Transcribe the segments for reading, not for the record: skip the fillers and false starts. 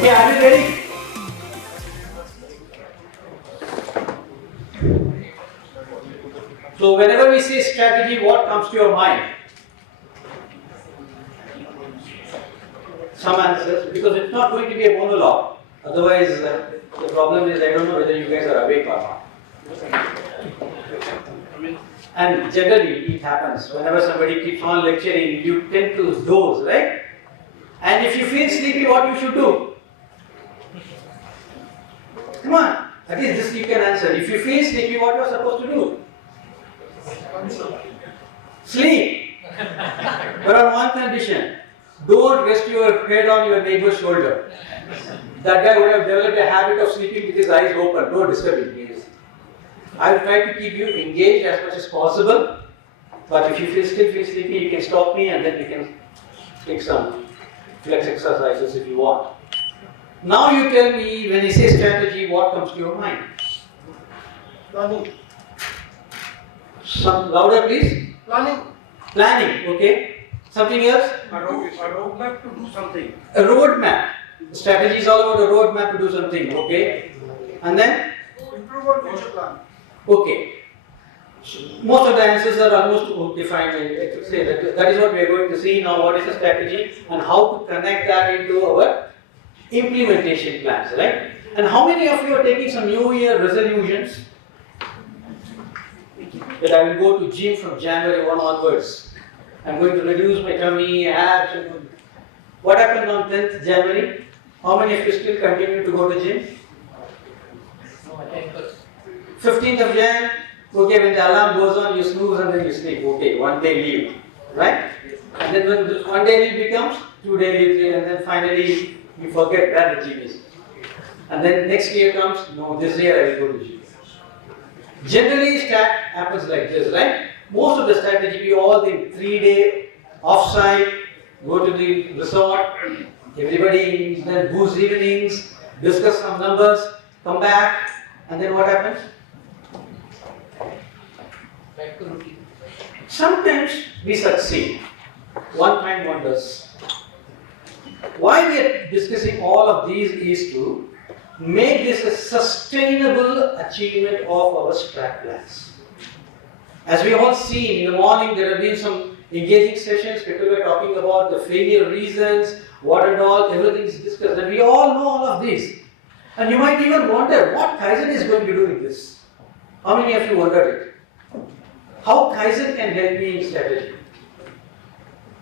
Okay, are you ready? So whenever we say strategy, what comes to your mind? Some answers, because it's not going to be a monologue. Otherwise, the problem is I don't know whether you guys are awake or not. And generally, it happens. Whenever somebody keeps on lecturing, you tend to doze, right? And if you feel sleepy, what you should do? Come on, at least this you can answer. If you feel sleepy, what you are supposed to do? Sleep. But on one condition, don't rest your head on your neighbor's shoulder. That guy would have developed a habit of sleeping with his eyes open. Don't disturb him, please. I will try to keep you engaged as much as possible. But if you still feel sleepy, you can stop me and then we can take some flex exercises if you want. Now you tell me, when I say strategy, what comes to your mind? Planning. Some louder, please. Planning. Planning, okay. Something else? A roadmap to do something. A roadmap. Strategy is all about a roadmap to do something, okay. And then? Improve our future plan. Okay. Most of the answers are almost defined. That is what we are going to see now. What is a strategy and how to connect that into our implementation plans, right? And how many of you are taking some New Year resolutions? That I will go to gym from January 1 onwards. I'm going to reduce my tummy, abs. What happened on 10th January? How many of you still continue to go to gym? 15th of Jan, okay, when the alarm goes on, you snooze and then you sleep. Okay, 1 day leave, right? And then when this 1 day leave becomes 2 day leave, and then finally you forget where the gym is. And then next year comes, no, this year I will go to gym. Generally, stat happens like this, right? Most of the strategy, we all think 3-day offsite, go to the resort, everybody then booze evenings, discuss some numbers, come back, and then what happens? Back to routine. Sometimes we succeed. One-time wonders. Why we are discussing all of these is to make this a sustainable achievement of our strat plans. As we all see, in the morning there have been some engaging sessions, people were talking about the failure reasons, what and all, everything is discussed, and we all know all of this. And you might even wonder what Kaizen is going to do with this. How many of you wondered it? How Kaizen can help me in strategy?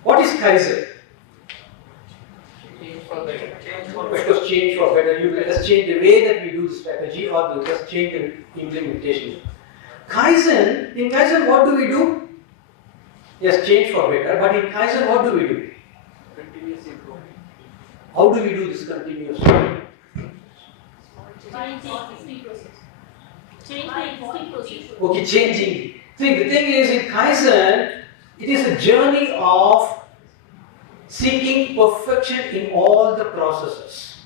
What is Kaizen? Change for better. Let us change for better. Let us change the way that we do the strategy, or let us change the implementation. Kaizen, in Kaizen what do we do? Yes, change for better, but in Kaizen what do we do? Continuous improvement. How do we do this continuous? Change the existing process. Change the existing process. Okay, changing. See, the thing is, in Kaizen, it is a journey of seeking perfection in all the processes.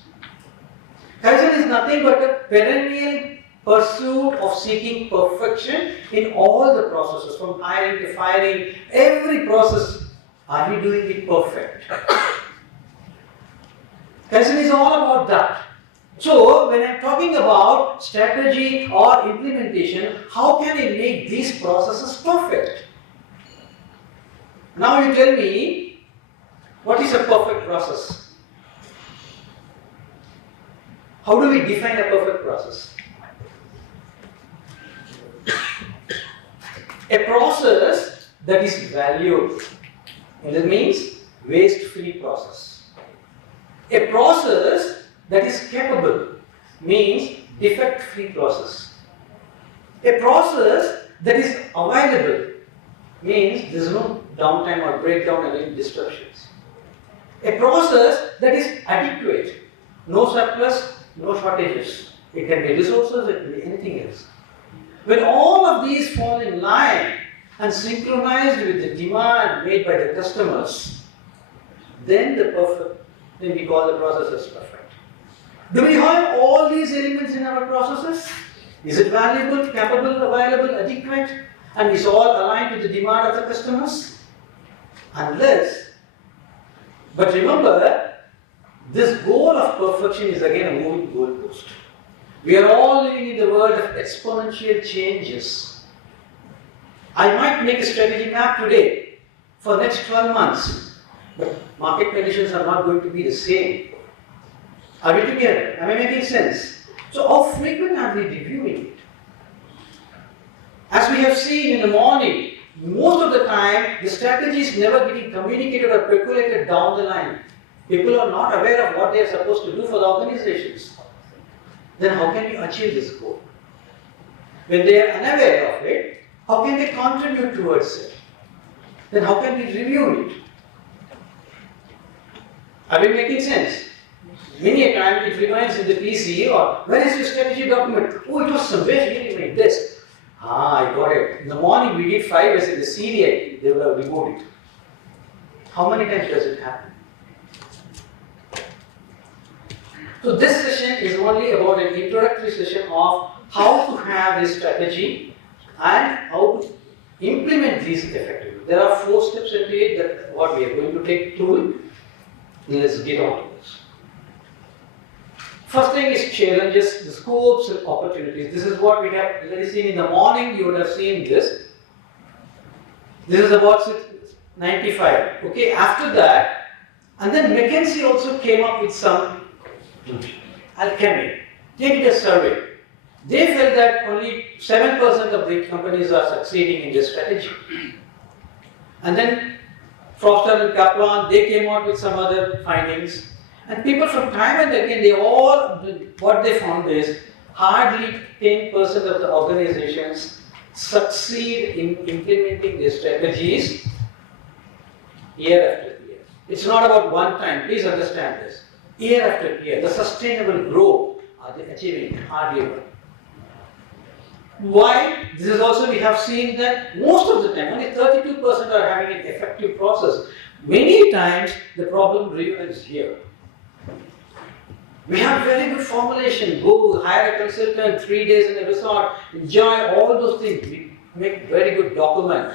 Kaizen is nothing but a perennial pursuit of seeking perfection in all the processes, from hiring to firing, every process. Are we doing it perfect? Kaizen is all about that. So, when I'm talking about strategy or implementation, how can I make these processes perfect? Now you tell me, what is a perfect process? How do we define a perfect process? A process that is valued. And that means waste-free process. A process that is capable means defect-free process. A process that is available means there is no downtime or breakdown or any disruptions. A process that is adequate, no surplus, no shortages. It can be resources, it can be anything else. When all of these fall in line and synchronized with the demand made by the customers, then we call the process as perfect. Do we have all these elements in our processes? Is it valuable, capable, available, adequate, and is all aligned with the demand of the customers? Unless, but remember, This goal of perfection is again a moving goalpost. We are all living in the world of exponential changes. I might make a strategy map today for next 12 months, but market conditions are not going to be the same. Are we together? Am I making sense? So how frequent are we reviewing it? As we have seen in the morning, most of the time the strategy is never getting communicated or percolated down the line. People are not aware of what they are supposed to do for the organizations. Then how can you achieve this goal? When they are unaware of it, how can they contribute towards it? Then how can we review it? Are we making sense? Many a time it reminds in the PC or where is your strategy document? Oh, it was somewhere here in my desk. I got it. In the morning we did 5 as in the CDI, they would have removed it. How many times does it happen? So this session is only about an introductory session of how to have this strategy and how to implement these effectively. There are 4 steps into it that what we are going to take through. Let's get on to this. First thing is challenges, the scopes and opportunities. This is what we have already seen in the morning. You would have seen this. This is about 95. Okay, after that, and then McKinsey also came up with some alchemy. They did a survey. They felt that only 7% of the companies are succeeding in this strategy. And then Frost and Kaplan, they came out with some other findings. And people from time and again, what they found is hardly 10% of the organizations succeed in implementing their strategies year after year. It's not about one time, please understand this. Year after year, the sustainable growth are they achieving hardly one. Why? This is also we have seen that most of the time, only 32% are having an effective process. Many times the problem remains here. We have very good formulation. Go hire a consultant, 3 days in a resort, enjoy all those things. We make very good document,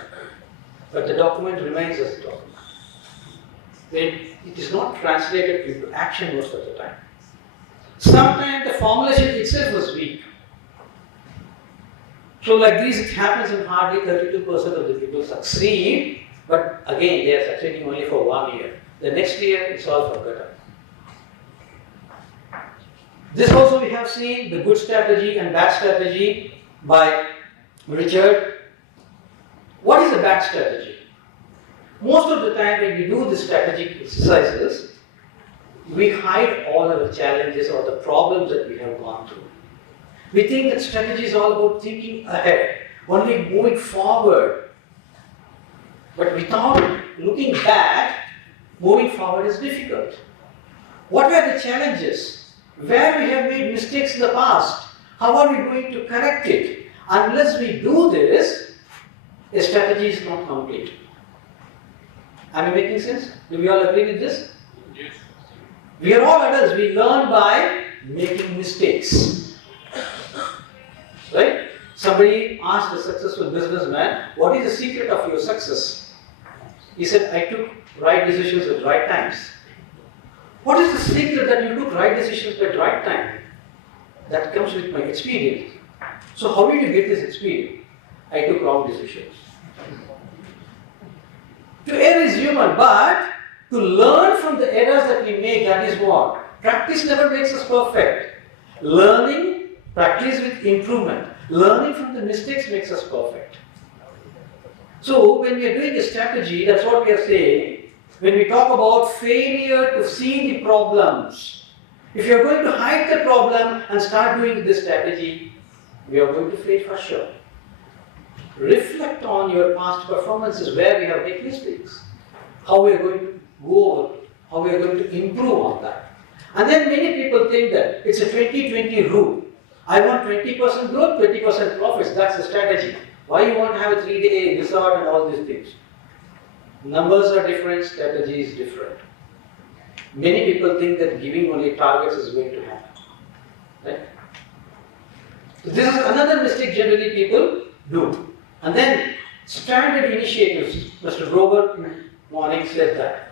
but the document remains as a document. It is not translated into action most of the time. Sometimes the formulation itself was weak. So like this, it happens and hardly 32% of the people succeed, but again, they are succeeding only for 1 year. The next year, it's all forgotten. This also we have seen the good strategy and bad strategy by Richard. What is a bad strategy? Most of the time when we do the strategic exercises, we hide all our challenges or the problems that we have gone through. We think that strategy is all about thinking ahead, only moving forward. But without looking back, moving forward is difficult. What are the challenges? Where we have made mistakes in the past? How are we going to correct it? Unless we do this, a strategy is not complete. Am I making sense? Do we all agree with this? Yes. We are all adults. We learn by making mistakes. Right? Somebody asked a successful businessman, what is the secret of your success? He said, I took right decisions at right times. What is the secret that you took right decisions at right time? That comes with my experience. So how did you get this experience? I took wrong decisions. To err is human, but to learn from the errors that we make, that is what? Practice never makes us perfect. Learning, practice with improvement. Learning from the mistakes makes us perfect. So when we are doing a strategy, that's what we are saying. When we talk about failure to see the problems, if you are going to hide the problem and start doing this strategy, we are going to fail for sure. Reflect on your past performances where we have made mistakes, how we are going to go over it, how we are going to improve on that. And then many people think that it's a 20-20 rule. I want 20% growth, 20% profits. That's the strategy. Why you want to have a 3-day resort and all these things? Numbers are different, strategy is different. Many people think that giving only targets is going to happen. Right? So this is another mistake generally people do. And then standard initiatives. Mr. Grover in morning said that.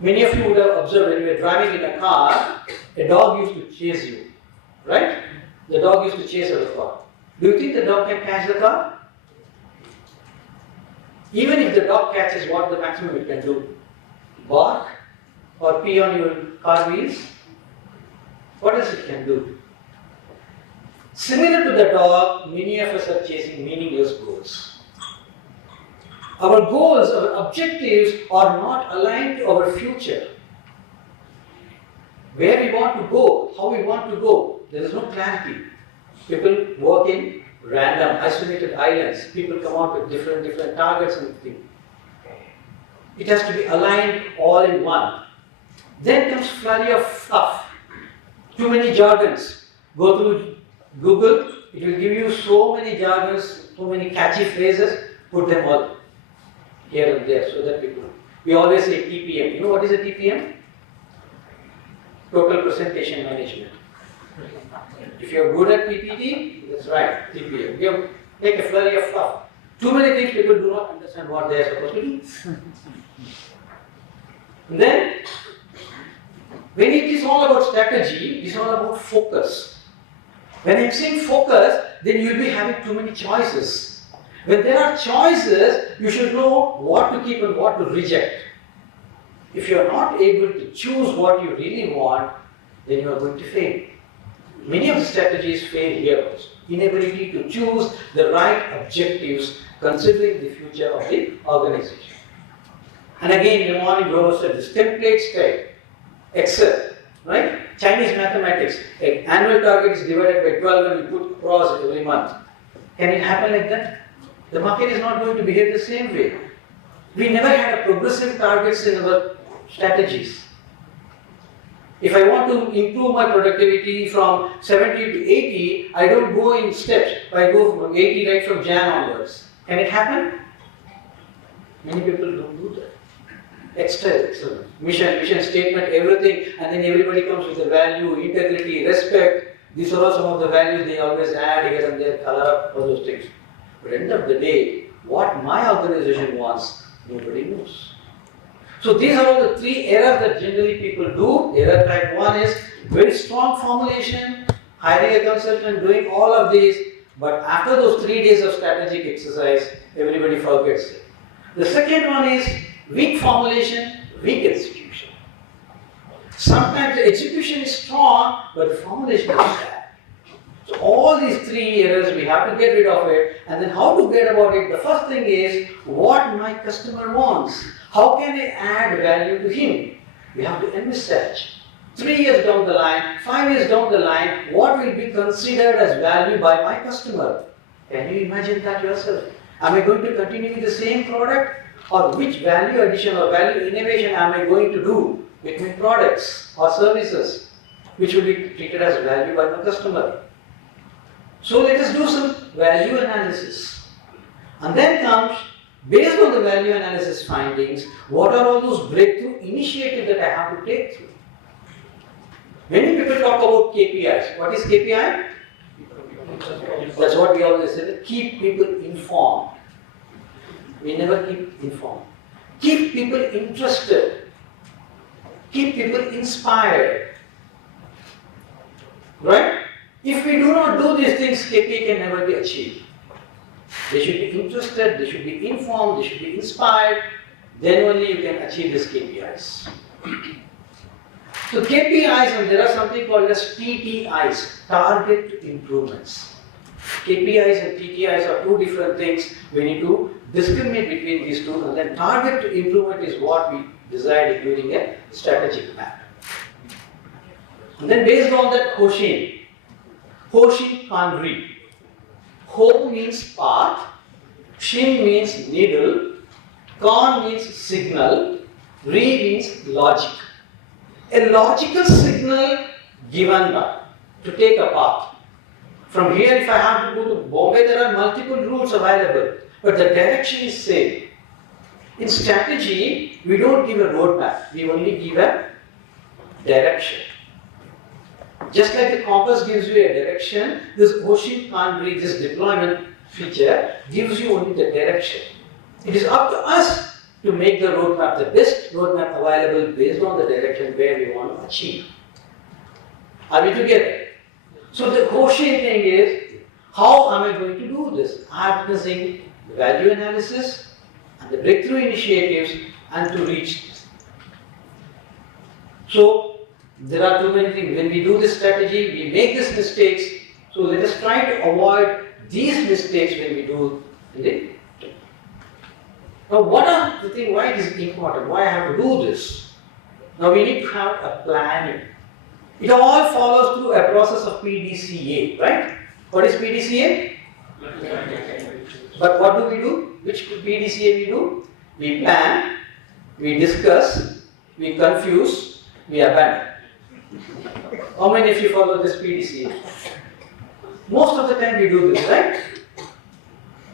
Many of you would have observed when you were driving in a car, a dog used to chase you, right? The dog used to chase the car. Do you think the dog can catch the car? Even if the dog catches, what the maximum it can do? Bark or pee on your car wheels? What else it can do? Similar to the dog, many of us are chasing meaningless goals. Our goals, our objectives are not aligned to our future. Where we want to go, how we want to go, there is no clarity. People work in random, isolated islands. People come out with different targets and things. It has to be aligned all in one. Then comes flurry of fluff. Too many jargons. Go through Google, it will give you so many jargons, so many catchy phrases, put them all here and there so that people. We always say TPM. You know what is a TPM? Total Presentation Management. If you're good at PPT, that's right, TPM. You make a flurry of fluff. Too many things people do not understand what they are supposed to do. And then, when it is all about strategy, it is all about focus. When I'm saying focus, then you'll be having too many choices. When there are choices, you should know what to keep and what to reject. If you are not able to choose what you really want, then you are going to fail. Many of the strategies fail here also. Inability to choose the right objectives considering the future of the organization. And again, in the morning, Rose said this template style, Excel, right? Chinese mathematics, an annual target is divided by 12 and you put cross every month. Can it happen like that? The market is not going to behave the same way. We never had a progressive targets in our strategies. If I want to improve my productivity from 70 to 80, I don't go in steps. I go from 80 right from Jan onwards. Can it happen? Many people don't do that. Excellent. Mission statement, everything, and then everybody comes with the value, integrity, respect. These are all some of the values they always add here and there, color up, all those things. But at the end of the day, what my organization wants, nobody knows. So these are all the three errors that generally people do. Error type 1 is very strong formulation, hiring a consultant, doing all of these, but after those 3 days of strategic exercise, everybody forgets it. The second one is weak formulation, weak execution. Sometimes the execution is strong, but the formulation is bad. So all these 3 errors, we have to get rid of it. And then how to get about it? The first thing is what my customer wants. How can I add value to him? We have to envisage. 3 years down the line, 5 years down the line, what will be considered as value by my customer? Can you imagine that yourself? Am I going to continue with the same product? Or which value addition or value innovation am I going to do with my products or services, which will be treated as value by my customer? So let us do some value analysis. And then comes, based on the value analysis findings, what are all those breakthrough initiatives that I have to take through? Many people talk about KPIs. What is KPI? That's what we always say, keep people informed. We never keep informed. Keep people interested. Keep people inspired. Right? If we do not do these things, KPI can never be achieved. They should be interested, they should be informed, they should be inspired. Then only you can achieve these KPIs. So KPIs, and there are something called as TTIs, target improvements. KPIs and TTIs are 2 different things. We need to discriminate between these 2, and then target to improvement is what we decide during a strategic map. And then based on that, Hoshin Kanri. Ho means path, Shin means needle, Kan means signal, Ri means logic. A logical signal given by to take a path. From here, if I have to go to Bombay, there are multiple routes available, but the direction is same. In strategy, we don't give a roadmap, we only give a direction. Just like the compass gives you a direction, this Hoshin Kanri, this deployment feature, gives you only the direction. It is up to us to to make the roadmap the best roadmap available based on the direction where we want to achieve. Are we together? So the Hoshin thing is, how am I going to do this? Harnessing the value analysis and the breakthrough initiatives and to reach this. So there are too many things. When we do this strategy, we make these mistakes. So let us try to avoid these mistakes when we do it. Now what are the things, why it is important? Why I have to do this? Now we need to have a planning. It all follows through a process of PDCA, right? What is PDCA? But what do we do? Which PDCA we do? We plan, we discuss, we confuse, we abandon. How many of you follow this PDCA? Most of the time we do this, right?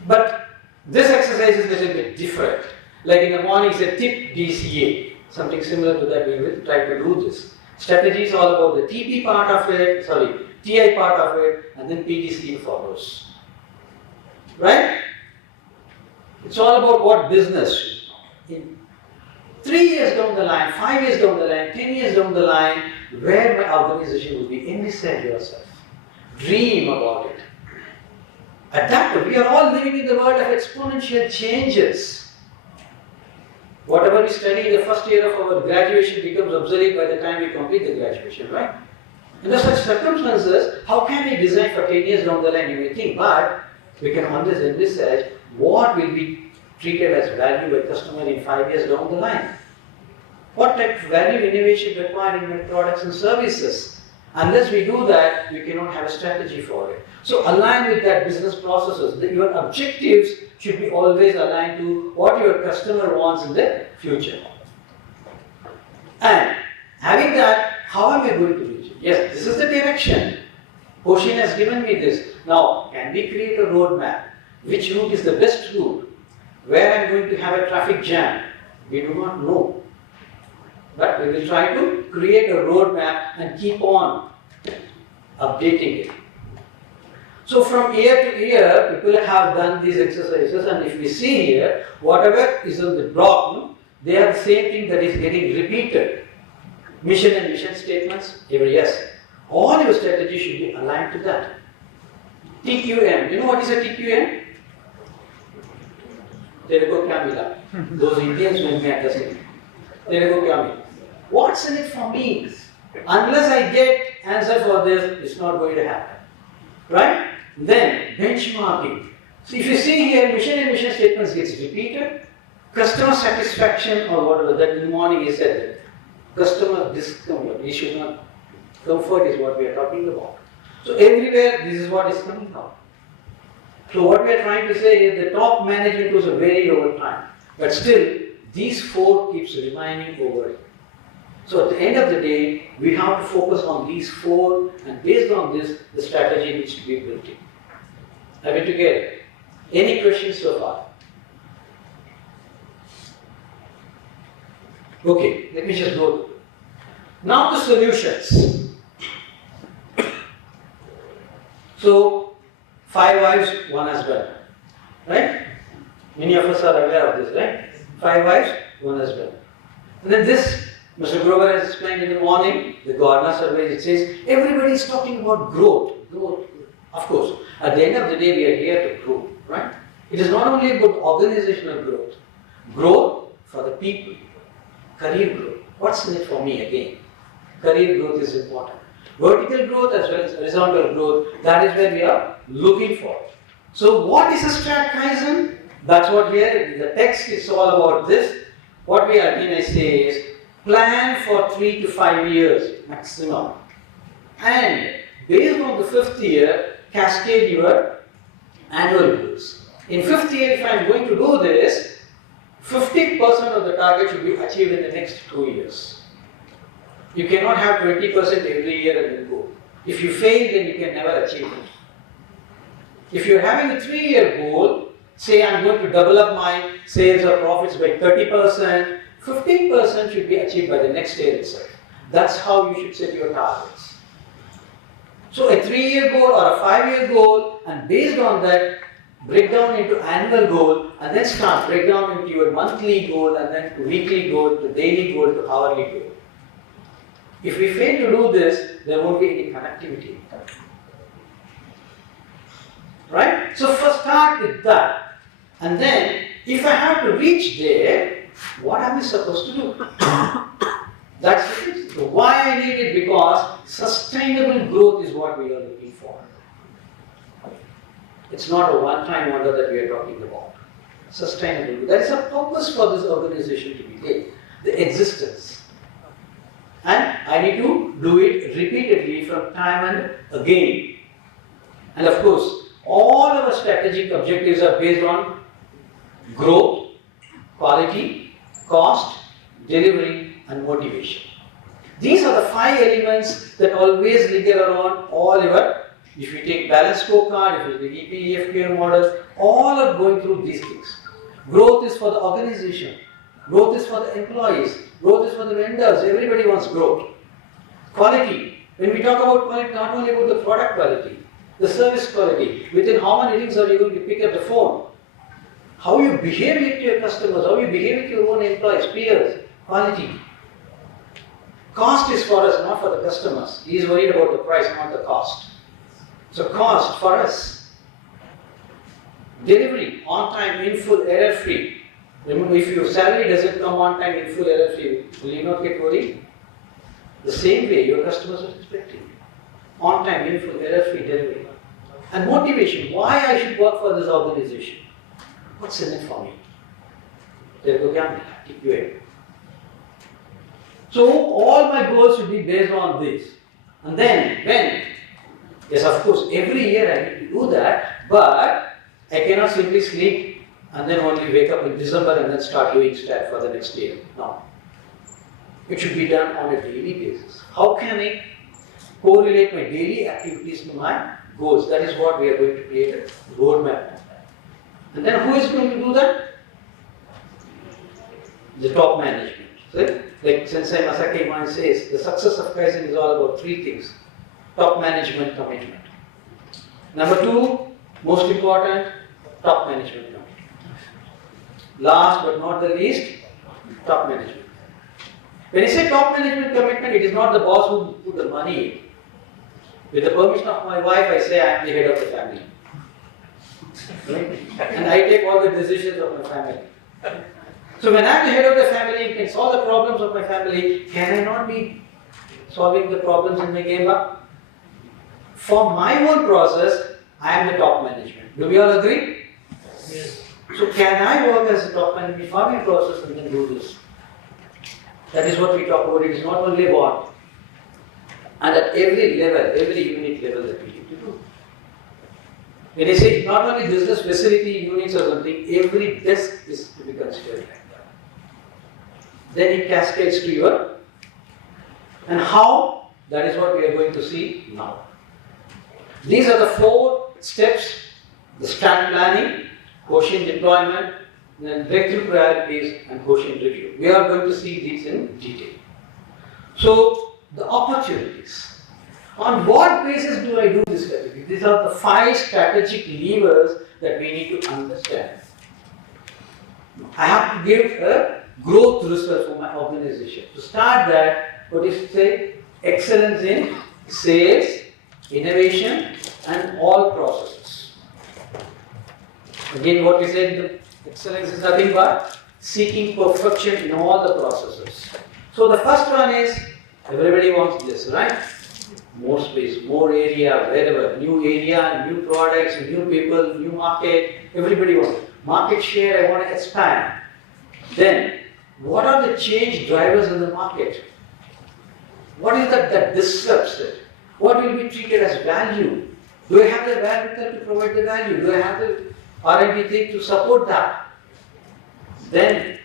But this exercise is a little bit different. Like in the morning it's a tip DCA. Something similar to that, we will try to do this. Strategy is all about the TP part of it, TI part of it, and then PDCA follows. Right? It's all about what business. In 3 years down the line, 5 years down the line, 10 years down the line, where my organization will be, envisage yourself. Dream about it. Adapt. We are all living in the world of exponential changes. Whatever we study in the first year of our graduation becomes obsolete by the time we complete the graduation, right? Under such circumstances, how can we design for 10 years down the line, you may think, but we can always envisage what will be treated as value by customer in 5 years down the line. What type of value innovation required in your products and services? Unless we do that, we cannot have a strategy for it. So align with that business processes. Your objectives should be always aligned to what your customer wants in the future. And having that, how am I going to reach it? Yes, this is the direction. Hoshin has given me this. Now, can we create a roadmap? Which route is the best route? Where I'm going to have a traffic jam? We do not know. But we will try to create a roadmap and keep on updating it. So from year to year, people have done these exercises, and if we see here, whatever is on the block, they are the same thing that is getting repeated. Mission and vision statements, yes. All your strategy should be aligned to that. TQM, you know what is a TQM? Tereko kya mila? Those Indians will be understanding. Tereko kya mila? What's in it for me? Unless I get answer for this, it's not going to happen. Right? Then, benchmarking. So if you see here, mission and mission statements gets repeated. Customer satisfaction or whatever, that in the morning is said. Customer discomfort, we should not, comfort is what we are talking about. So everywhere, this is what is coming out. So what we are trying to say is the top management was a very over time. But still, these four keeps remaining over it. So at the end of the day, we have to focus on these four, and based on this, the strategy needs to be built in. Are we together? Any questions so far? Okay, let me just go. Now the solutions. So, 5 wives, 1 husband. Right? Many of us are aware of this, right? 5 wives, 1 husband. And then this, Mr. Grover has explained in the morning, the Gartner survey, it says, everybody is talking about growth. Growth. Of course, at the end of the day, we are here to grow, right? It is not only about organizational growth. Growth for the people. Career growth. What's in it for me again? Career growth is important. Vertical growth as well as horizontal growth, that is where we are looking for. So what is a Strat Kaizen? That's what we are, the text is all about this. What we are going to say is, plan for 3 to 5 years maximum. And based on the 5th year, cascade your annual goals. In 5th year, if I am going to do this, 50% of the target should be achieved in the next 2 years. You cannot have 20% every year and then go. If you fail, then you can never achieve it. If you are having a 3-year goal, say I am going to double up my sales or profits by 30%, 15% should be achieved by the next year itself. That's how you should set your targets. So a 3-year goal or a 5-year goal, and based on that, break down into annual goal, and then start break down into your monthly goal, and then to weekly goal, to daily goal, to hourly goal. If we fail to do this, there won't be any connectivity. Right? So first start with that. And then, if I have to reach there, what am I supposed to do? That's it. So why I need it? Because sustainable growth is what we are looking for. It's not a one-time wonder that we are talking about. Sustainable growth. There is a purpose for this organization to be there. The existence. And I need to do it repeatedly from time and again. And of course, all our strategic objectives are based on growth, quality, cost, delivery, and motivation. These are the 5 elements that always linger around all your, if you take balance scorecard, if you take EPEFQM model, all are going through these things. Growth is for the organization. Growth is for the employees. Growth is for the vendors. Everybody wants growth. Quality. When we talk about quality, not only about the product quality, the service quality. Within how many rings are you going to pick up the phone? How you behave with your customers, how you behave with your own employees, peers, quality. Cost is for us, not for the customers. He is worried about the price, not the cost. So cost for us. Delivery, on time, in full, error free. Remember, if your salary doesn't come on time, in full, error free, will you not get worried? The same way your customers are expecting. On time, in full, error free delivery. And motivation, why I should work for this organization. What's in it for me? So all my goals should be based on this. And then when, yes of course, every year I need to do that, but I cannot simply sleep and then only wake up in December and then start doing Strat for the next year. No. It should be done on a daily basis. How can I correlate my daily activities to my goals? That is what we are going to create a roadmap. And then who is going to do that? The top management. Right? Like Sensei Masaki Imai says, the success of Kaizen is all about 3 things. Top management commitment. Number 2, most important, top management commitment. Last but not the least, top management. When I say top management commitment, it is not the boss who put the money in. With the permission of my wife, I say I am the head of the family. Right? And I take all the decisions of my family. So when I am the head of the family and can solve the problems of my family, can I not be solving the problems in my game up? For my own process, I am the top management. Do we all agree? Yes. So can I work as a top management for my process and then do this? That is what we talk about. It is not only what. And at every level, every unit level that we need to do. When I say not only business facility units or something, every desk is to be considered like that. Then it cascades to your, and how, that is what we are going to see now. These are the 4 steps, the Strat planning, Hoshin deployment, then breakthrough priorities and Hoshin review. We are going to see these in detail. So, the opportunities. On what basis do I do this strategy? These are the 5 strategic levers that we need to understand. I have to give a growth research for my organization. To start that, what is to say? Excellence in sales, innovation, and all processes. Again, what we said, the excellence is nothing but seeking perfection in all the processes. So the first one is, everybody wants this, right? More space, more area, wherever, new area, new products, new people, new market, everybody wants it. Market share, I want to expand. Then, what are the change drivers in the market? What is that disrupts it? What will be treated as value? Do I have the wherewithal to provide the value? Do I have the R&D thing to support that? Then,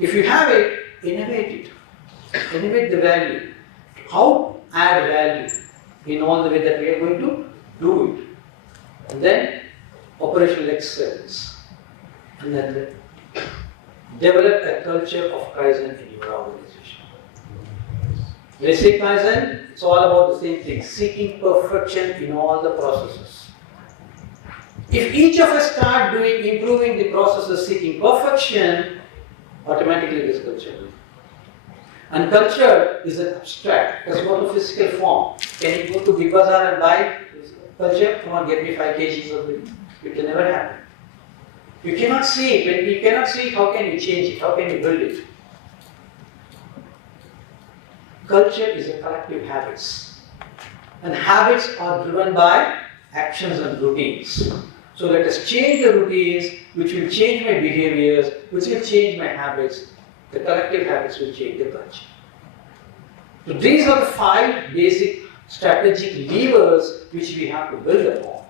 if you have it, innovate it. Innovate the value. How add value in all the way that we are going to do it. And then, operational excellence. And then, develop a culture of Kaizen in your organization. When I say Kaizen, it's all about the same thing, seeking perfection in all the processes. If each of us start improving the processes, seeking perfection, automatically this culture will. And culture is an abstract, it's not a physical form. Can you go to Big Bazaar and buy culture? Come on, get me 5 kgs of it. It can never happen. You cannot see it. When you cannot see it, how can you change it? How can you build it? Culture is a collective habits. And habits are driven by actions and routines. So let us change the routines, which will change my behaviors, which will change my habits. The collective habits will change the culture. So these are the 5 basic strategic levers which we have to build upon.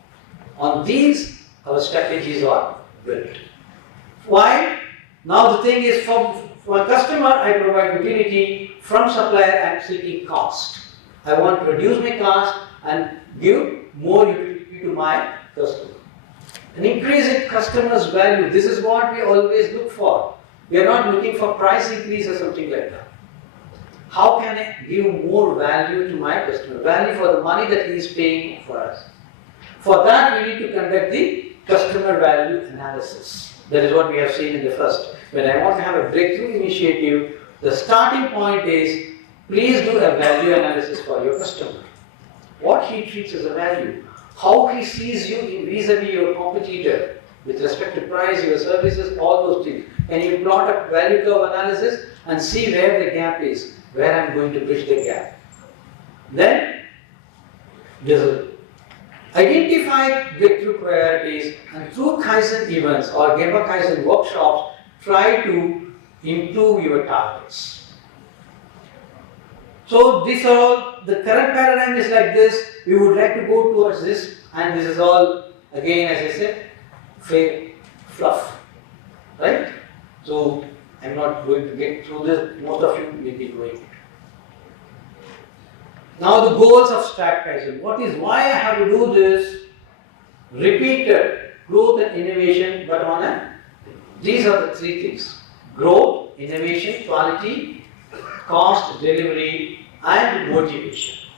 On these, our strategies are built. Why? Now the thing is, for a customer, I provide utility. From supplier, I am seeking cost. I want to reduce my cost and give more utility to my customer. And increase in customer's value. This is what we always look for. We are not looking for price increase or something like that. How can I give more value to my customer? Value for the money that he is paying for us. For that, we need to conduct the customer value analysis. That is what we have seen in the first. When I want to have a breakthrough initiative, the starting point is, please do a value analysis for your customer. What he treats as a value, how he sees you vis-a-vis your competitor, with respect to price, your services, all those things. Can you plot a value curve analysis and see where the gap is, where I am going to bridge the gap. Then, identify breakthrough priorities, and through Kaizen events or Gemba Kaizen workshops, try to improve your targets. So these are all, the current paradigm is like this. We would like to go towards this, and this is all, again, as I said, fluff, right? So I'm not going to get through this. Most of you may be going. Now the goals of Strat Kaizen. Why I have to do this? Repeated growth and innovation, but these are the 3 things: growth, innovation, quality, cost, delivery, and motivation.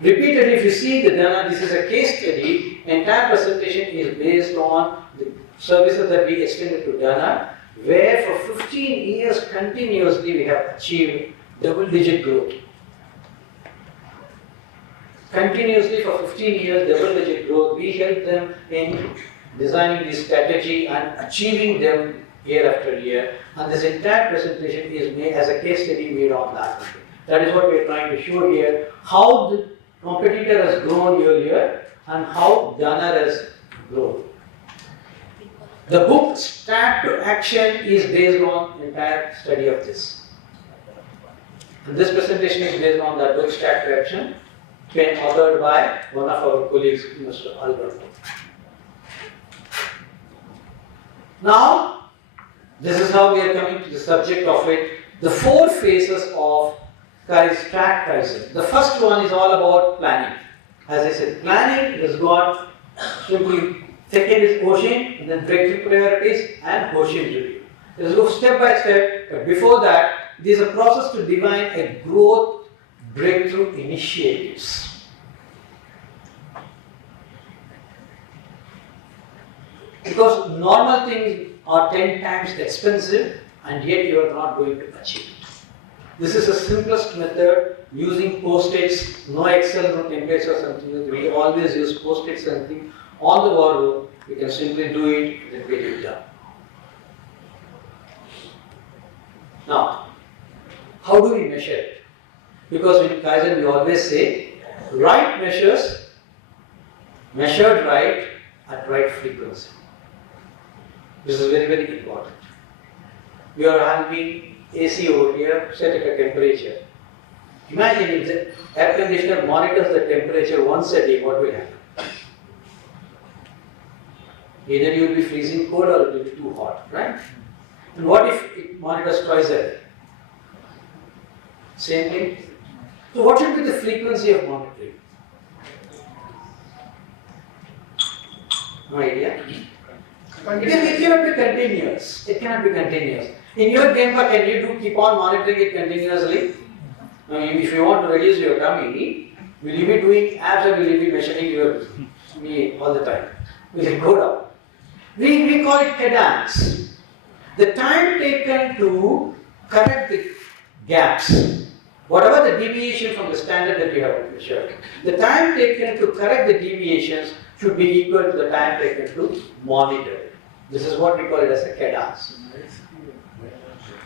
Repeatedly, if you see the Dana, this is a case study. Entire presentation is based on the services that we extended to Dana, where for 15 years continuously we have achieved double-digit growth. Continuously for 15 years, double-digit growth. We help them in designing this strategy and achieving them year after year. And this entire presentation is made as a case study made on that. That is what we are trying to show here, how the competitor has grown year and how Dana has grown. The book Start to Action is based on entire study of this. And this presentation is based on that book Start to Action, authored by one of our colleagues, Mr. Alberto. Now, this is how we are coming to the subject of it. The 4 phases of Strat Kaizen. The first one is all about planning. As I said, planning has got simply, second is Hoshin, and then breakthrough priorities and Hoshin review. Let's go step by step, but before that, there is a process to define a growth breakthrough initiatives. Because normal things are 10 times expensive and yet you are not going to achieve it. This is the simplest method, using post-its, no Excel, no templates or something. We always use post-its and things on the war room. We can simply do it and get it done. Now, how do we measure it? Because in Kaizen we always say, right measures, measured right at right frequency. This is very, very important. We are having AC over here, set at a temperature. Imagine if the air conditioner monitors the temperature once a day, what will happen? Either you will be freezing cold or it will be too hot, right? And what if it monitors twice a day? Same thing. So what should be the frequency of monitoring? No idea? It cannot be continuous. It cannot be continuous. In your Gemba, can you keep on monitoring it continuously? Now, if you want to reduce your tummy, will you be doing abs or will you be measuring your knee all the time? will go down. We call it cadence. The time taken to correct the gaps, whatever the deviation from the standard that you have measured, the time taken to correct the deviations should be equal to the time taken to monitor it. This is what we call it as a cadence.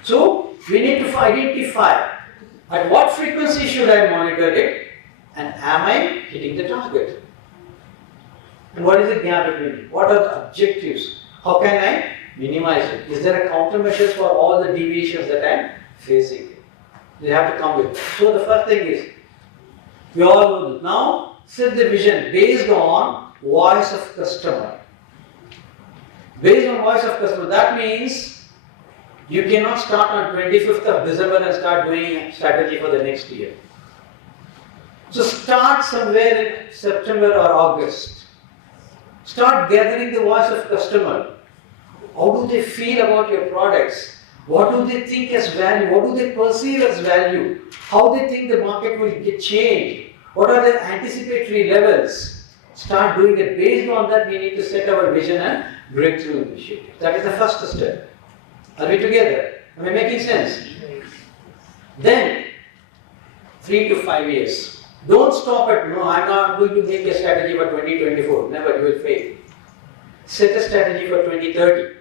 So we need to identify at what frequency should I monitor it and am I hitting the target? And what is the gap between it? What are the objectives? How can I minimize it? Is there a countermeasures for all the deviations that I am facing? They have to come with. So the first thing is, we all know this. Now set the vision based on voice of customer. Based on voice of customer, that means you cannot start on 25th of December and start doing a strategy for the next year. So start somewhere in September or August. Start gathering the voice of customer. How do they feel about your products? What do they think as value? What do they perceive as value? How they think the market will get changed? What are the anticipatory levels? Start doing it. Based on that, we need to set our vision and breakthrough initiative. That is the first step. Are we together? Am I making sense? Then, 3 to 5 years. Don't stop at, no, I'm not going to make a strategy for 2024. Never, you will fail. Set a strategy for 2030.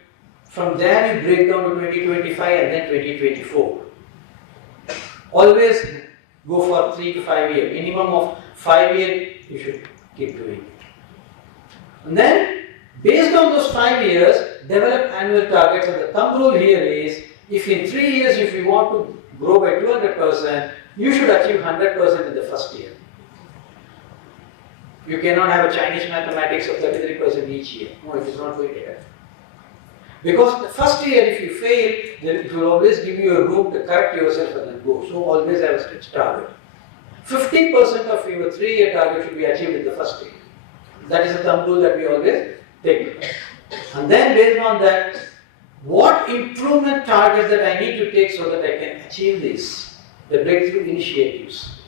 From there, you break down to 2025 and then 2024. Always go for 3 to 5 years. Minimum of 5 years, you should keep doing it. And then, based on those 5 years, develop annual targets. And the thumb rule here is, if in 3 years, if you want to grow by 200%, you should achieve 100% in the first year. You cannot have a Chinese mathematics of 33% each year. No, it is not going to happen. Because the first year, if you fail, then it will always give you a room to correct yourself and then go. So always have a stretch target. 50% of your 3-year target should be achieved in the first year. That is a thumb rule that we always take. And then based on that, what improvement targets that I need to take so that I can achieve this? The breakthrough initiatives.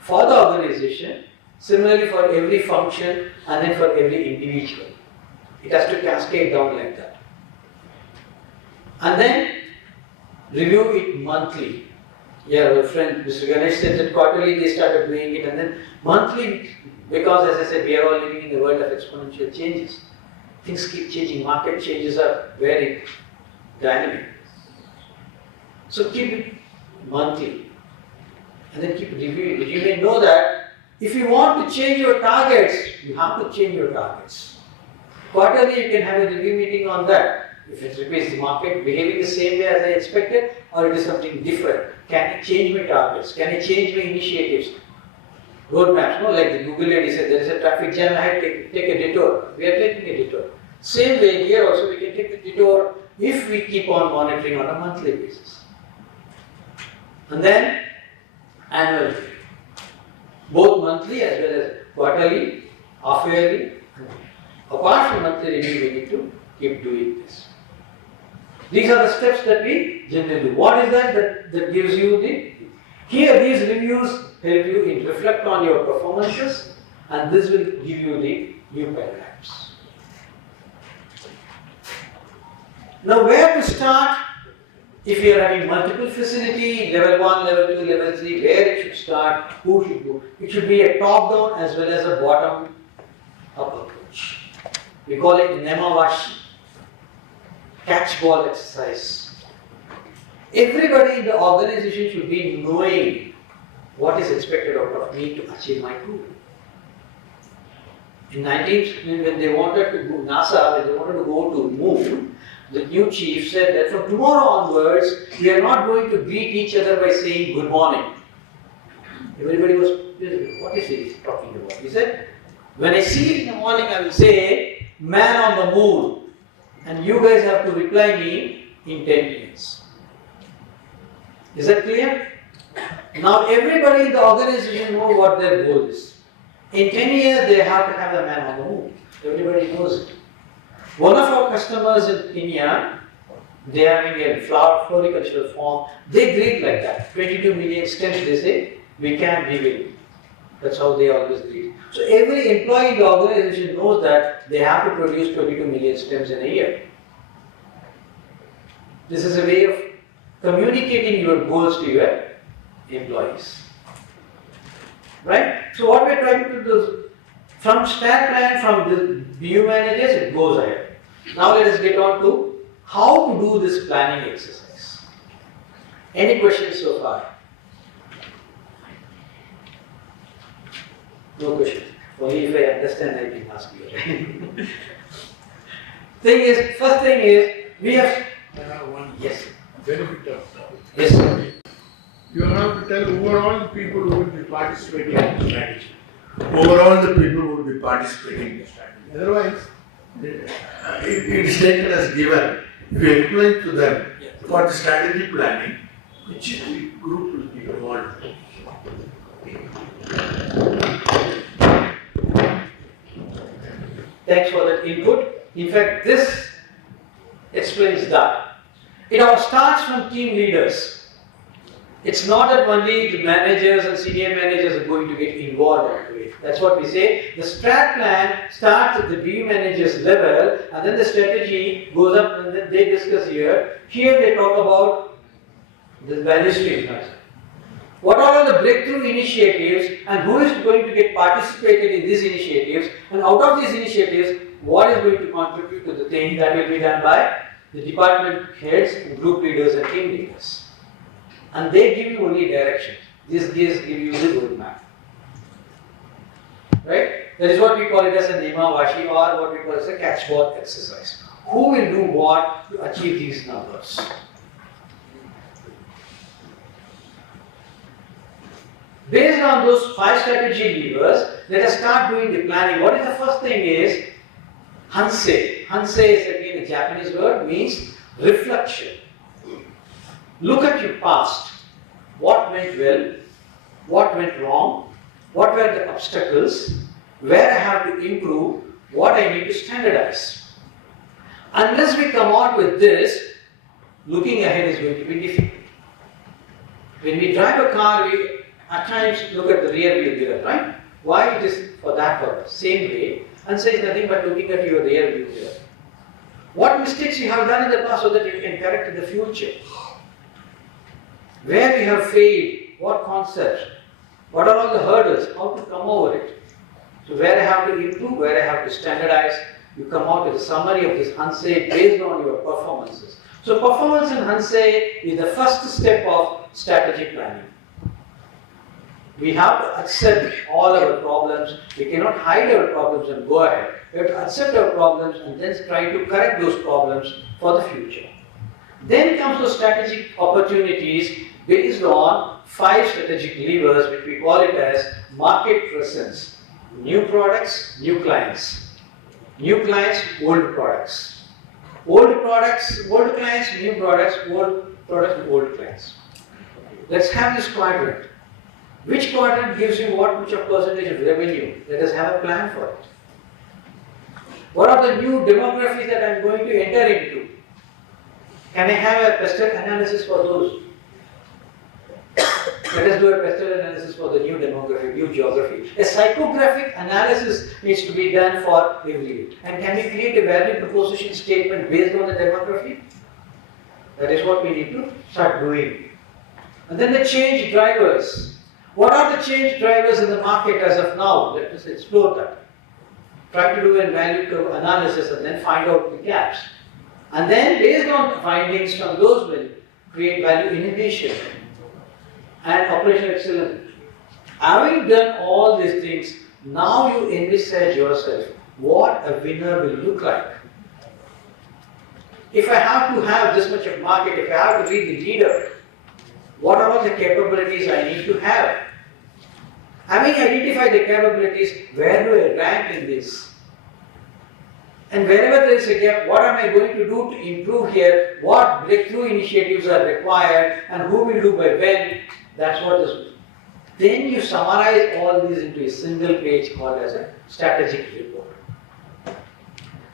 For the organization, similarly for every function and then for every individual. It has to cascade down like that. And then review it monthly. Yeah, our friend Mr. Ganesh said that quarterly they started doing it, and then monthly, because as I said, we are all living in the world of exponential changes. Things keep changing, market changes are very dynamic. So keep it monthly and then keep reviewing it. You may know that if you want to change your targets, you have to change your targets. Quarterly, you can have a review meeting on that. If it repeats the market behaving the same way as I expected, or it is something different. Can I change my targets? Can I change my initiatives? Roadmaps, no? Like the Google lady said, there is a traffic jam ahead, take a detour. We are taking a detour. Same way here also, we can take the detour if we keep on monitoring on a monthly basis. And then, annual review. Both monthly as well as quarterly, half-yearly. Apart from monthly review, we need to keep doing this. These are the steps that we generally do. What is that gives you the... Here, these reviews help you in reflect on your performances, and this will give you the new paradigms. Now, where to start? If you are having multiple facility, level 1, level 2, level 3, where it should start, who should go? It should be a top-down as well as a bottom-up approach. We call it Nemavashi, catch ball exercise. Everybody in the organization should be knowing what is expected out of me to achieve my goal. In 19, when they wanted to go, NASA, when they wanted to go to moon, the new chief said that from tomorrow onwards, we are not going to greet each other by saying good morning. Everybody was, what is he talking about? He said, when I see it in the morning, I will say, man on the moon. And you guys have to reply me in 10 years. Is that clear? Now everybody in the organization knows what their goal is. In 10 years, they have to have a man on the moon. Everybody knows it. One of our customers in India, they are having a floricultural farm. They greet like that. 22 million stems, they say, we can, we will. That's how they always greet. So every employee in the organization knows that they have to produce 22 million stems in a year. This is a way of communicating your goals to your employees. Right? So what we're trying to do is, from Strat plan, from the BU managers, it goes ahead. Now let us get on to how to do this planning exercise. Any questions so far? No questions. Only if I understand I can ask you. First thing is, we have. One Yes. benefit of Yes. you have to tell overall people who will be participating in the strategy. Overall, the people who will be participating in the strategy. Otherwise, it is taken as given. If you explain to them for the strategy planning, which group will be involved. Thanks for that input. In fact, this explains that. It all starts from team leaders. It's not that only the managers and senior managers are going to get involved into it. That's what we say. The strat plan starts at the BU managers level, and then the strategy goes up, and then they discuss here. Here they talk about the value stream. What are all the breakthrough initiatives, and who is going to get participated in these initiatives, and out of these initiatives, what is going to contribute to the thing that will be done by the department heads, group leaders, and team leaders. And they give you only direction. These give you the roadmap. Right? That is what we call it as a Nema Vashi, or what we call as a catchword exercise. Who will do what to achieve these numbers? Based on those 5 strategy levers, let us start doing the planning. What is the first thing is Hansei. Hansei is again a Japanese word, means reflection. Look at your past. What went well? What went wrong? What were the obstacles? Where I have to improve? What I need to standardize? Unless we come out with this, looking ahead is going to be difficult. When we drive a car, we at times look at the rear view mirror, right? Why it is for that purpose? Same way, and says nothing but looking at your rear view mirror. What mistakes you have done in the past so that you can correct in the future? Where we have failed, what concepts, what are all the hurdles, how to come over it. So where I have to improve, where I have to standardize, you come out with a summary of this Hansei based on your performances. So performance in Hansei is the first step of strategic planning. We have to accept all our problems. We cannot hide our problems and go ahead. We have to accept our problems and then try to correct those problems for the future. Then comes the strategic opportunities based on 5 strategic levers, which we call it as market presence. New products, new clients. New clients, old products. Old products, old clients, new products, old products, old clients. Let's have this quadrant. Which quadrant gives you what much of percentage of revenue? Let us have a plan for it. What are the new demographics that I am going to enter into? Can I have a pestle analysis for those? Let us do a pestle analysis for the new demography, new geography. A psychographic analysis needs to be done for every. And can we create a value proposition statement based on the demography? That is what we need to start doing. And then the change drivers. What are the change drivers in the market as of now? Let us explore that. Try to do a value curve analysis and then find out the gaps. And then based on the findings from those will create value innovation and operational excellence. Having done all these things, now you envisage yourself what a winner will look like. If I have to have this much of market, if I have to be the leader, what are all the capabilities I need to have? Having identified the capabilities, where do I rank in this? And wherever there is a gap, what am I going to do to improve here? What breakthrough initiatives are required and who will do by when? That's what this. Then you summarize all these into a single page called as a strategic report.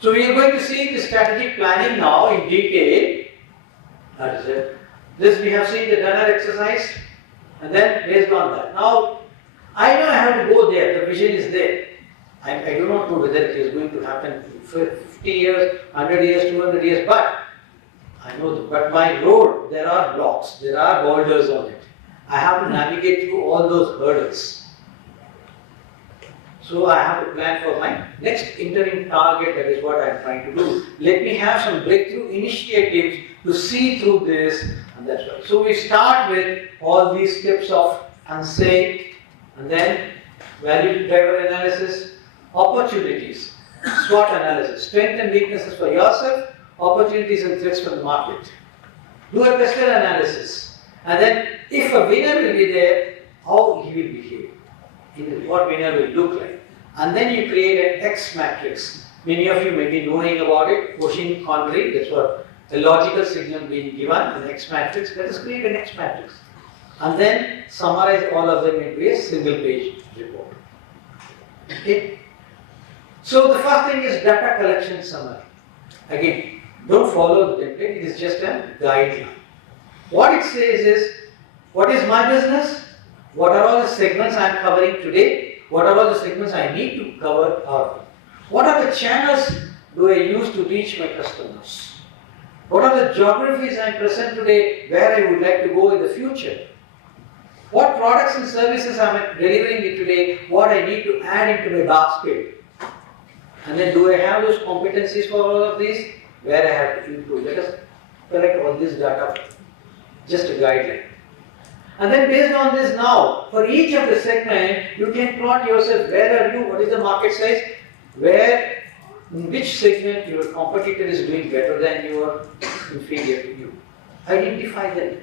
So we are going to see the strategic planning now in detail. That is it. This we have seen the Dunner exercise, and then based on that. Now, I know I have to go there, the vision is there. I do not know whether it is going to happen in 50 years, 100 years, 200 years, but I know that. But my road, there are blocks, there are boulders on it. I have to navigate through all those hurdles. So I have to plan for my next interim target, that is what I am trying to do. Let me have some breakthrough initiatives to see through this, and that's why. So we start with all these steps of unsay, and then value driver analysis, opportunities, SWOT analysis, strengths and weaknesses for yourself, opportunities and threats for the market. Do a Western analysis, and then if a winner will be there, how he will behave, what winner will look like. And then you create an X matrix. Many of you may be knowing about it, Hoshin Kanri, that's what a logical signal being given, an X matrix. Let us create an X matrix. And then summarize all of them into a single page report. Okay? So the first thing is data collection summary. Again, don't follow the template, it is just a guideline. What it says is, what is my business? What are all the segments I am covering today? What are all the segments I need to cover? What are the channels do I use to reach my customers? What are the geographies I am present today where I would like to go in the future? What products and services am I delivering it today? What I need to add into my basket? And then do I have those competencies for all of these? Where I have to improve. Let us collect all this data. Just a guideline. And then based on this now, for each of the segment, you can plot yourself where are you, what is the market size, where, in which segment your competitor is doing better than you or inferior to you. Identify them.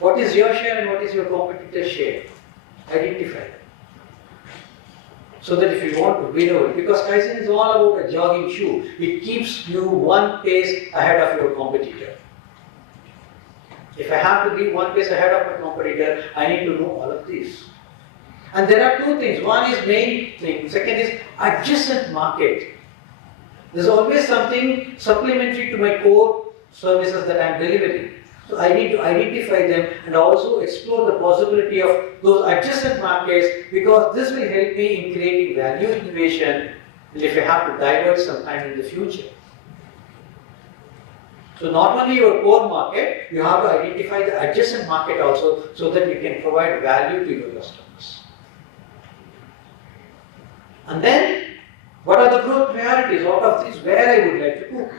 What is your share and what is your competitor's share? Identify them. So that if you want to win over, because Kaizen is all about a jogging shoe, it keeps you one pace ahead of your competitor. If I have to be one pace ahead of my competitor, I need to know all of these. And there are two things. One is main thing. Second is adjacent market. There's always something supplementary to my core services that I'm delivering. So I need to identify them and also explore the possibility of those adjacent markets, because this will help me in creating value innovation if I have to divert sometime in the future. So not only your core market, you have to identify the adjacent market also, so that you can provide value to your customers. And then, what are the growth priorities out of these? Where I would like to go?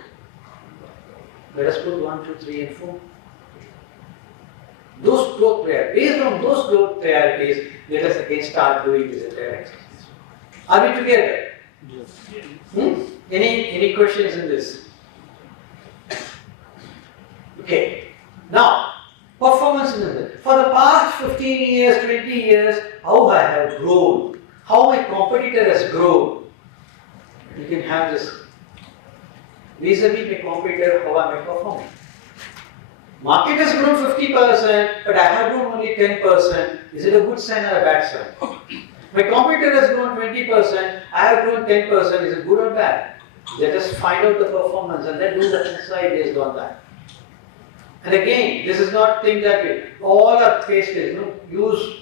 Let us put 1, 2, 3 and 4. Those growth priorities, based on those growth priorities, let us again start doing this entire exercise. Are we together? Yes. Any questions in this? Okay, now, performance in the for the past 15 years, 20 years, how I have grown, how my competitor has grown. You can have this vis-a-vis my competitor, how am I performing? Market has grown 50%, but I have grown only 10%. Is it a good sign or a bad sign? My competitor has grown 20%, I have grown 10%. Is it good or bad? Let us find out the performance and then do the insight based on that. And again, this is not thing that way. All are pasted, use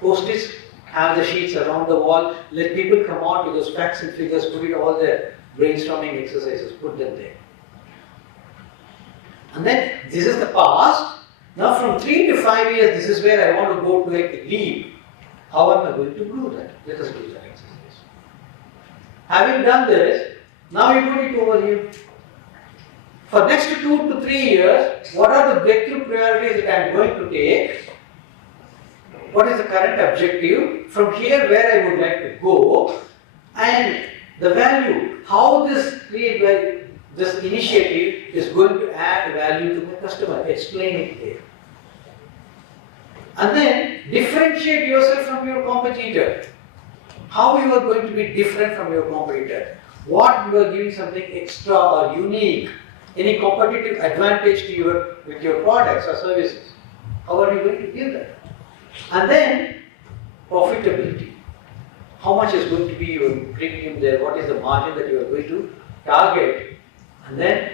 post-its, have the sheets around the wall, let people come out with those facts and figures, put it all there, brainstorming exercises, put them there. And then, this is the past. Now from 3 to 5 years, this is where I want to go to a leap. How am I going to do that? Let us do that exercise. Having done this, now you put it over here. For next 2 to 3 years, what are the breakthrough priorities that I am going to take? What is the current objective? From here, where I would like to go, and the value. How this initiative is going to add value to my customer. Explain it there. And then differentiate yourself from your competitor. How you are going to be different from your competitor? What you are giving something extra or unique? Any competitive advantage to with your products or services? How are you going to give that? And then profitability. How much is going to be your premium there? What is the margin that you are going to target? And then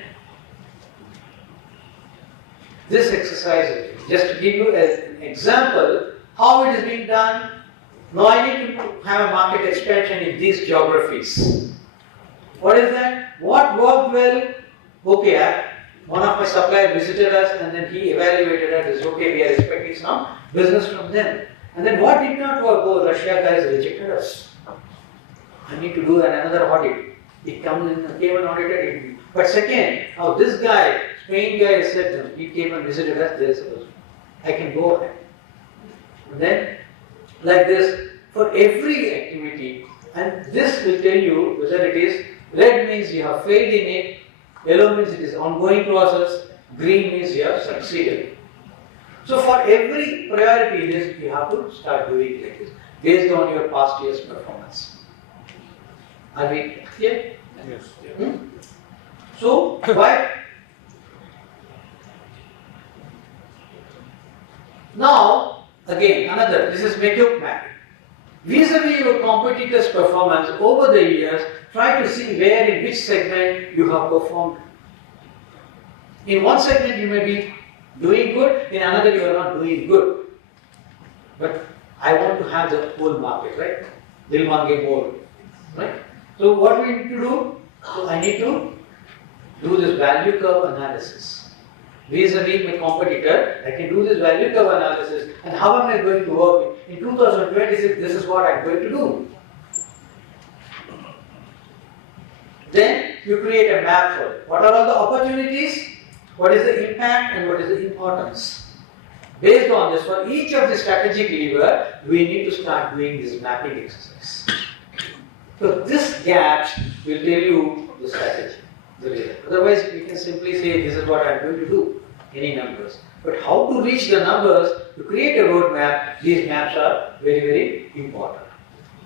this exercise, just to give you an example, how it is being done Now I need to have a market expansion in these geographies. What is that? What worked well? Okay, one of my suppliers visited us and then he evaluated us. It's okay, we are expecting some business from them. And then what did not work? Oh, Russia guys rejected us. I need to do another audit. It came and audited it. But second, now this guy, Spain guy said, he came and visited us, there is a person. I can go ahead. And then, like this, for every activity, and this will tell you whether it is red means you have failed in it, yellow means it is ongoing process, green means you have succeeded. So for every priority list, you have to start doing like this, based on your past year's performance. Are we clear? Yes. So, why? Now, again, another, this is makeup mapping. Vis-a-vis your competitors' performance over the years, try to see where in which segment you have performed. In one segment you may be doing good, in another you are not doing good. But I want to have the whole market, right? Dil mange more, right? So what we need to do? So I need to do this value curve analysis. Vis-a-vis my competitor, I can do this value curve analysis and how am I going to work? In 2026, this is what I am going to do. Then you create a map for it. What are all the opportunities? What is the impact and what is the importance? Based on this, for each of the strategic lever, we need to start doing this mapping exercise. So this gaps will tell you the strategy. Otherwise, we can simply say this is what I am going to do, any numbers. But how to reach the numbers, to create a roadmap, these maps are very, very important.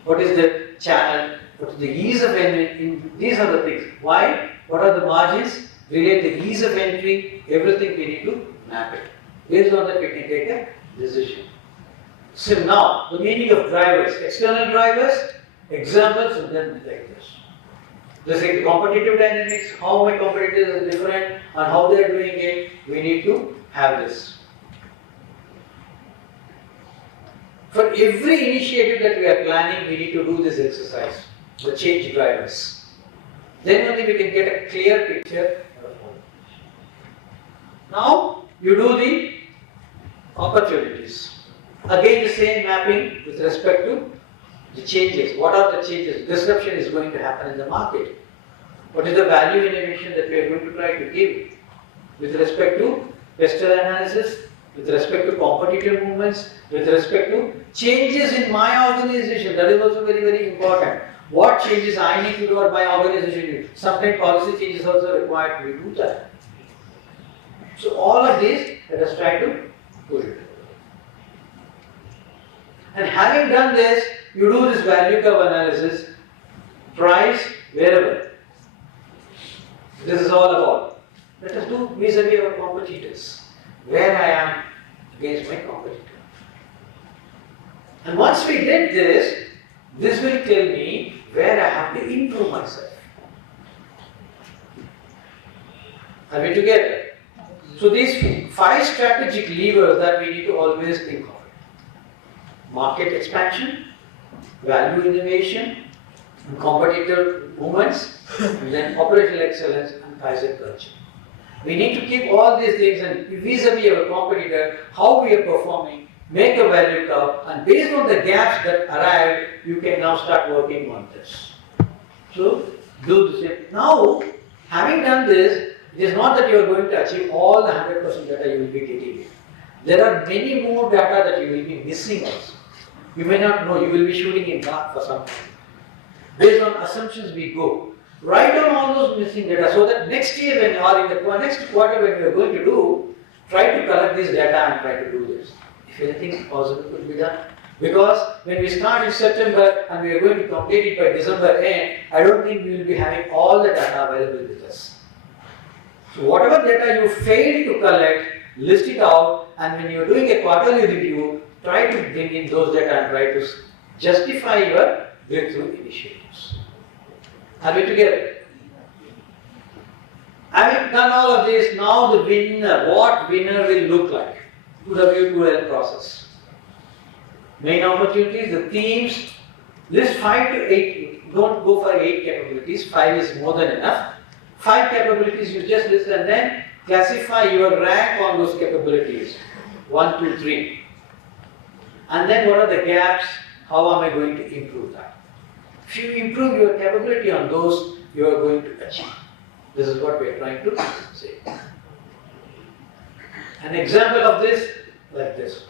What is the channel? What is the ease of entry? These are the things. Why? What are the margins? Relate the ease of entry, everything we need to map it. Based on that, we can take a decision. So now, the meaning of drivers, external drivers, examples, and then like this. Just like the competitive dynamics, how my competitors are different and how they are doing it, we need to have this. For every initiative that we are planning, we need to do this exercise, the change drivers. Then only we can get a clear picture. Now, you do the opportunities. Again, the same mapping with respect to the changes. What are the changes? Disruption is going to happen in the market. What is the value innovation that we are going to try to give? With respect to pestle analysis, with respect to competitive movements, with respect to changes in my organization. That is also very, very important. What changes I need to do at my organization? Sometimes policy changes also required to do that. So all of this, let us try to put it. And having done this, you do this value curve analysis, price, wherever. This is all about. Let us do vis-a-vis our competitors. Where I am against my competitor. And once we did this, this will tell me where I have to improve myself. Are we together? So these 5 strategic levers that we need to always think of. Market expansion, value innovation, competitor movements, and then operational excellence and Kaizen culture. We need to keep all these things and vis-a-vis our competitor, how we are performing, make a value curve, and based on the gaps that arrive, you can now start working on this. So, do the same. Now, having done this, it is not that you are going to achieve all the 100% data you will be getting it. There are many more data that you will be missing also. You may not know, you will be shooting in dark for some time. Based on assumptions we go. Write down all those missing data so that next year when or in the next quarter when you are going to do, try to collect this data and try to do this. If anything possible could be done. Because when we start in September and we are going to complete it by December end, I don't think we will be having all the data available with us. So whatever data you fail to collect, list it out, and when you are doing a quarterly review, try to bring in those data and try to justify your breakthrough initiatives. Are we together? Having done all of this, now the winner, what winner will look like? 2W2L process. Main opportunities, the themes, list 5 to 8, don't go for 8 capabilities, 5 is more than enough. 5 capabilities you just list and then classify your rank on those capabilities. 1, 2, 3. And then what are the gaps? How am I going to improve that? If you improve your capability on those, you are going to achieve. This is what we are trying to say. An example of this, like this.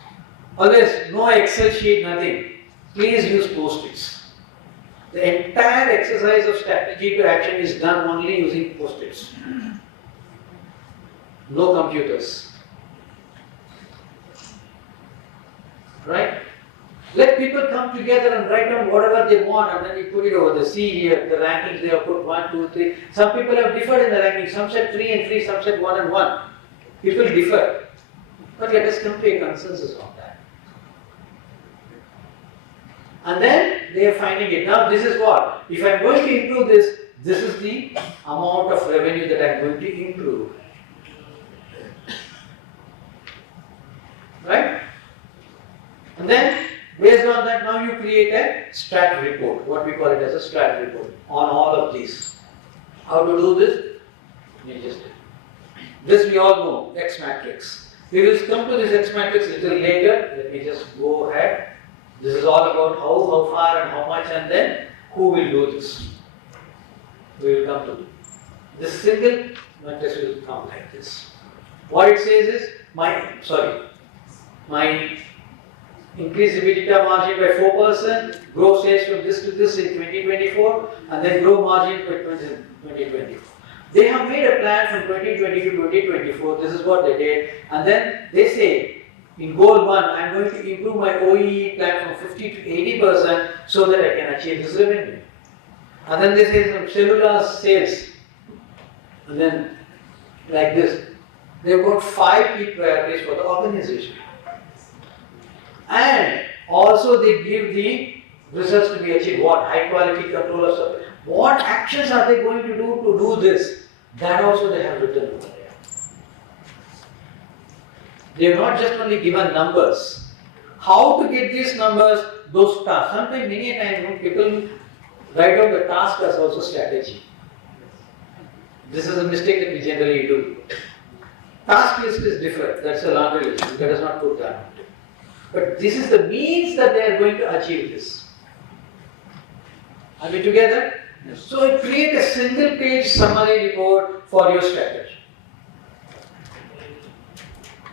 Always, no Excel sheet, nothing. Please use Post-its. The entire exercise of strategy to action is done only using Post-its. No computers. Right? Let people come together and write down whatever they want and then you put it over the see here, the rankings they have put 1, 2, 3. Some people have differed in the ranking. Some said 3 and 3, some said 1 and 1. People differ. But let us come to a consensus on that. And then they are finding it. Now this is what? If I am going to improve this, this is the amount of revenue that I am going to improve. Right? And then based on that, now you create a Strat report, what we call it as a Strat report on all of these. How to do this? You just did. This we all know, X matrix. We will come to this X matrix a little later. Let me just go ahead. This is all about how far and how much and then who will do this. We will come to it. This single matrix will come like this. What it says is, my increase EBITDA margin by 4%, grow sales from this to this in 2024, and then grow margin by 2024. They have made a plan from 2020 to 2024, this is what they did, and then they say, in goal 1, I am going to improve my OEE plan from 50 to 80% so that I can achieve this revenue. And then they say some cellular sales, and then like this, they've got 5 key priorities for the organization. And also they give the results to be achieved. What? High quality control of supply. What actions are they going to do this? That also they have written over there. They have not just only given numbers. How to get these numbers, those tasks. Sometimes many a time when people write down the task as also strategy. This is a mistake that we generally do. Task list is different. That's a laundry list. Let us not put that. But this is the means that they are going to achieve this. Are we together? Yes. So create a single page summary report for your strategy.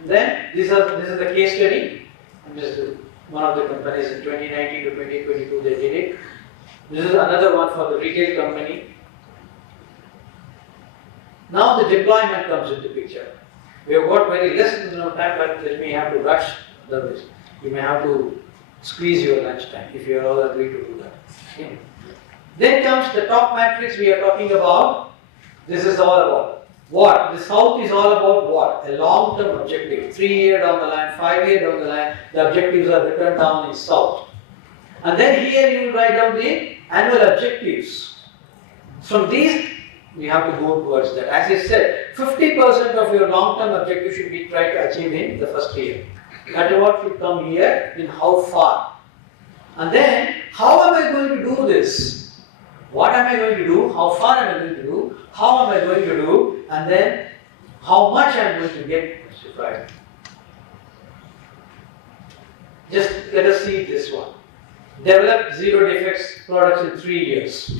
Then this is the case study. One of the companies in 2019 to 2022 they did it. This is another one for the retail company. Now the deployment comes into picture. We have got very less time, but let me have to rush. Otherwise, you may have to squeeze your lunch time if you are all agree to do that. Okay. Then comes the top matrix we are talking about. This is all about what? The south is all about what? A long-term objective. 3 year down the line, 5 year down the line, the objectives are written down in south. And then here you will write down the annual objectives. From these, we have to go towards that. As I said, 50% of your long-term objective should be tried to achieve in the first year. That is what should come here in how far. And then, how am I going to do this? What am I going to do? How far am I going to do? How am I going to do? And then, how much I am going to get justified. Just let us see this one. Develop zero defects products in 3 years.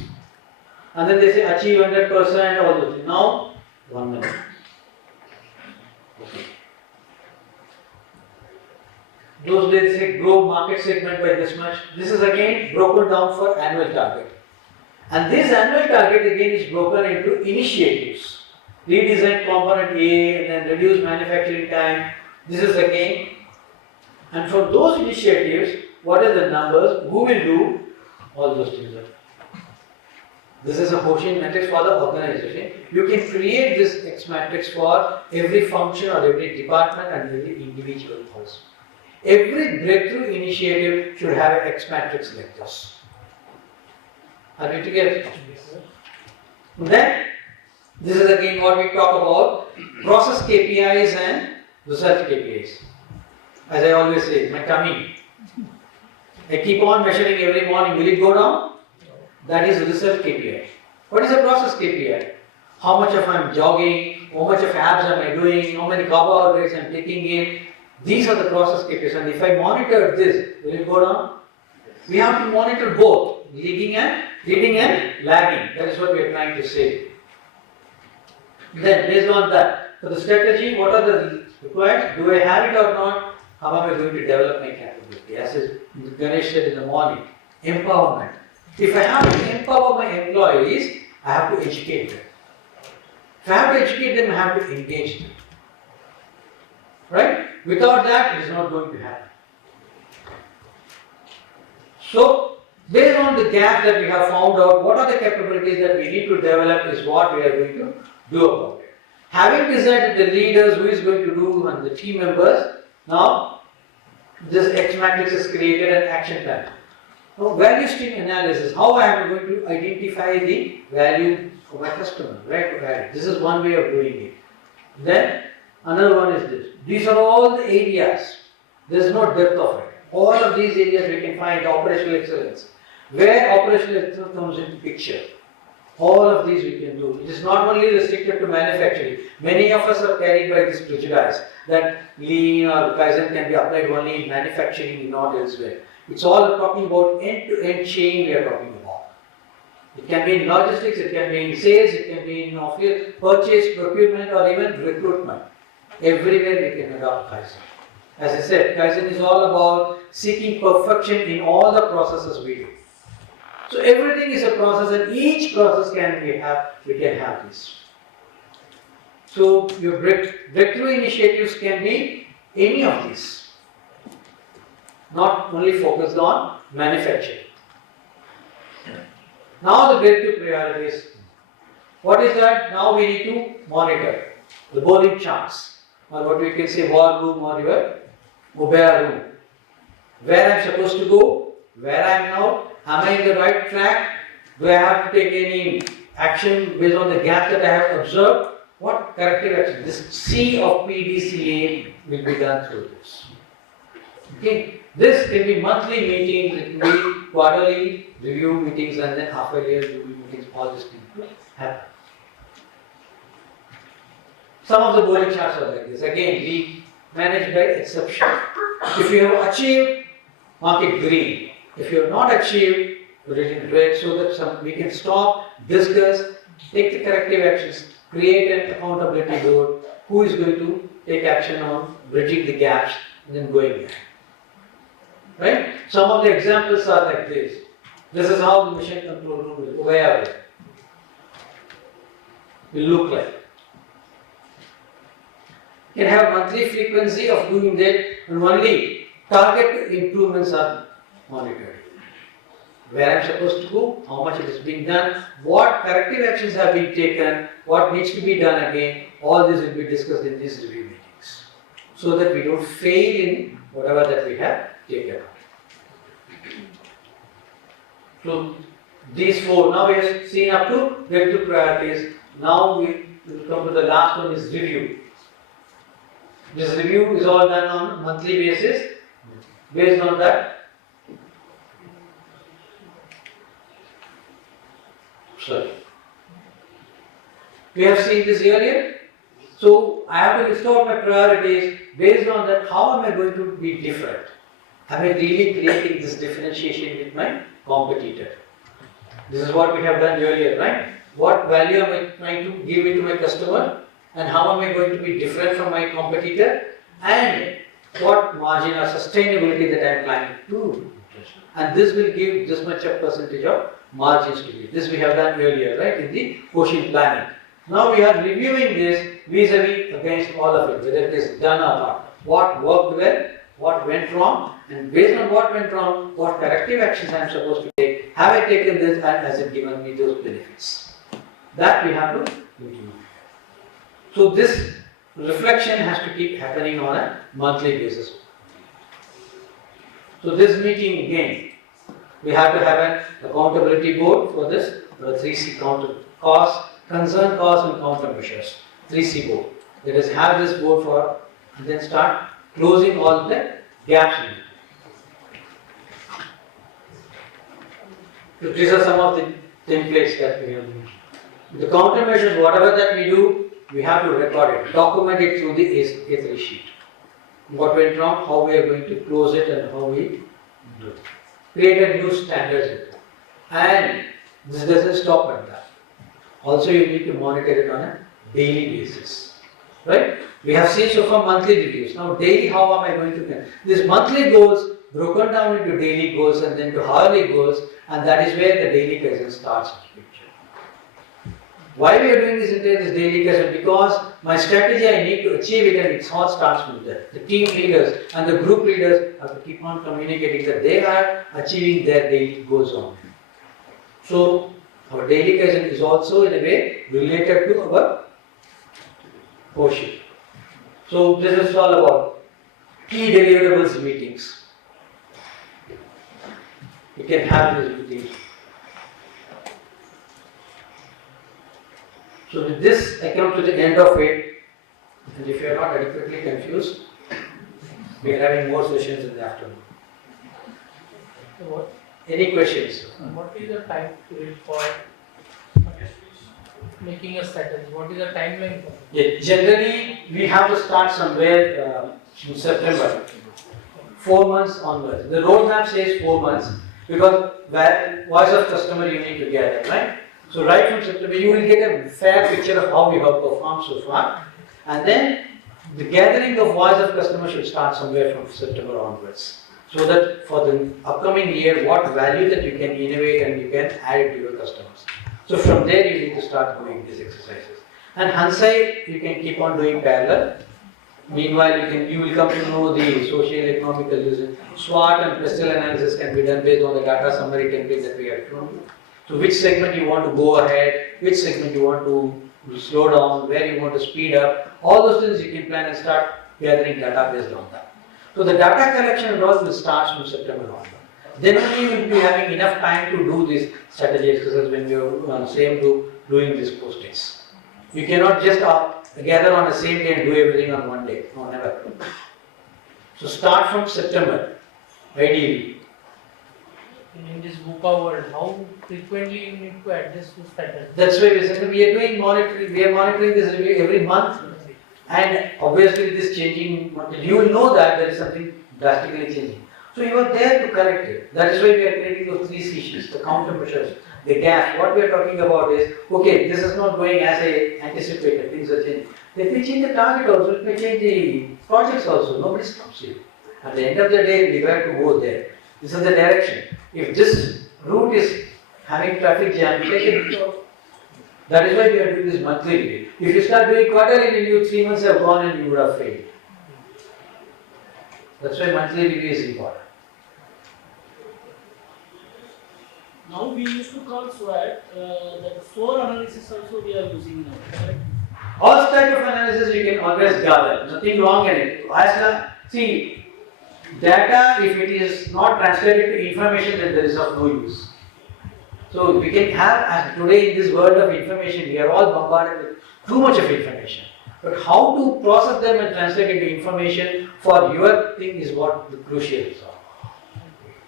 And then they say achieve 100%, all those things. Now, 1 minute. Okay. Those days say grow market segment by this much. This is again broken down for annual target. And this annual target again is broken into initiatives. Redesign component A and then reduce manufacturing time. This is again. And for those initiatives, what are the numbers? Who will do? All those things. This is a Hoshin matrix for the organization. You can create this X matrix for every function or every department and every individual also. Every breakthrough initiative should have an X matrix like this. Are we together? Yes, then, this is again what we talk about, process KPIs and result KPIs. As I always say, my tummy. I keep on measuring every morning, will it go down? That is result KPI. What is a process KPI? How much of I'm jogging, how much of abs am I doing, how many carbohydrates I'm taking in. These are the process KPIs, and if I monitor this, will it go down? We have to monitor both, leading and lagging. That is what we are trying to say. Then, based on that, for the strategy, what are the required? Do I have it or not? How am I going to develop my capability? As Ganesh said in the morning, empowerment. If I have to empower my employees, I have to educate them. If I have to educate them, I have to engage them. Right? Without that, it is not going to happen. So, based on the gap that we have found out, what are the capabilities that we need to develop is what we are going to do about it. Having decided the leaders, who is going to do, and the team members, now this X matrix is created an action plan. Now, value stream analysis, how I am going to identify the value for my customer, right? This is one way of doing it. Then, another one is this. These are all the areas. There is no depth of it. All of these areas we can find operational excellence. Where operational excellence comes into picture. All of these we can do. It is not only restricted to manufacturing. Many of us are carried by this prejudice that lean or Kaizen can be applied only in manufacturing, not elsewhere. It's all talking about end-to-end chain we are talking about. It can be in logistics, it can be in sales, it can be in office, purchase, procurement, or even recruitment. Everywhere we can adopt Kaizen. As I said, Kaizen is all about seeking perfection in all the processes we do. So everything is a process, and each process we can have this. So your breakthrough initiatives can be any of these. Not only focused on manufacturing. Now the breakthrough priorities. What is that? Now we need to monitor the bowling charts, or what we can say war room or your mobile room. Where I am supposed to go, where I am now, am I in the right track? Do I have to take any action based on the gap that I have observed? What corrective action? This C of PDCA will be done through this. Okay. This can be monthly meetings, it can be quarterly review meetings, and then half a year review meetings. All these things will happen. Some of the bowling charts are like this. Again, we manage by exception. If you have achieved, mark it green. If you have not achieved, put it in red, so that we can stop, discuss, take the corrective actions, create an accountability board. Who is going to take action on bridging the gaps and then going there. Right? Some of the examples are like this. This is how the mission control room will look like. You can have monthly frequency of doing that, and only target improvements are monitored. Where I am supposed to go, how much it is being done, what corrective actions have been taken, what needs to be done again, all this will be discussed in these review meetings. So that we don't fail in whatever that we have taken. So these four, now we have seen up to breakthrough priorities. Now we will come to the last one, is review. This review is all done on a monthly basis. Based on that, we have seen this earlier. So I have to list out my priorities. Based on that, how am I going to be different? Am I really creating this differentiation with my competitor? This is what we have done earlier, right? What value am I trying to give it to my customer? And how am I going to be different from my competitor? And what margin or sustainability that I am planning to do. And this will give this much a percentage of margins to you. This we have done earlier, right, in the Hoshin planning. Now we are reviewing this vis-a-vis against all of it, whether it is done or not. What worked well, what went wrong, and based on what went wrong, what corrective actions I am supposed to take. Have I taken this, and has it given me those benefits? That we have to review. So this reflection has to keep happening on a monthly basis. So this meeting again, we have to have an accountability board for this, the 3C cost, concern, cost, and countermeasures. 3C board. Let us have this board for, and then start closing all the gaps in it. So these are some of the templates that we have used. The countermeasures, whatever that we do, we have to record it, document it through the A3 sheet. What went wrong, how we are going to close it, and how we do it. Create a new standards. And this doesn't stop at that. Also, you need to monitor it on a daily basis. Right? We have seen so far monthly reviews. Now, daily, how am I going to? These monthly goals broken down into daily goals and then to hourly goals, and that is where the daily Kaizen starts in the picture. Why we are doing this daily Kaizen? Because my strategy, I need to achieve it, and it all starts with that. The team leaders and the group leaders have to keep on communicating that they are achieving their daily goals on. So, our daily Kaizen is also in a way related to our Hoshin. So, this is all about key deliverables meetings. You can have these meetings. So with this, I come to the end of it, and if you are not adequately confused, we are having more sessions in the afternoon. So Any questions? what is the time period for making a strategy? What is the timeline for it? Yeah, generally, we have to start somewhere in September, 4 months onwards. The roadmap says 4 months because where voice of customer you need to gather, right? So right from September, you will get a fair picture of how we have performed so far, and then the gathering of voice of customer should start somewhere from September onwards. So that for the upcoming year, what value that you can innovate and you can add it to your customers. So from there, you need to start doing these exercises. And hindsight, you can keep on doing parallel. Meanwhile, you will come to know the social economical usage. SWOT and pestle analysis can be done based on the data summary template that we have shown you. So which segment you want to go ahead, which segment you want to slow down, where you want to speed up, all those things you can plan and start gathering data based on that. So the data collection and all will start from September onward. Then only you will be having enough time to do this strategy exercise when you are on the same group doing these postings. You cannot just gather on the same day and do everything on one day. No, never. So start from September, ideally. In this VUCA world, how frequently you need to adjust the strategy? That's why we said we are doing monitoring. We are monitoring this every month, and obviously this is changing. You will know that there is something drastically changing. So you are there to correct it. That is why we are creating those 3 C's: the countermeasures, the gap. What we are talking about is, okay, this is not going as I anticipated. Things are changing. Let me change the target also. Let me change the projects also. Nobody stops you. At the end of the day, we have to go there. This is the direction. If this route is having traffic jam, we take it. That is why we are doing this monthly review. If you start doing quarterly review, 3 months have gone and you would have failed. That's why monthly review is important. Now we used to call SWAT, that SOAR analysis also we are using now, correct? All type of analysis you can always gather. Nothing wrong in it. See, data, if it is not translated to information, then there is of no use. So we can have, as today in this world of information, we are all bombarded with too much of information. But how to process them and translate into information for your thing is what the crucial is.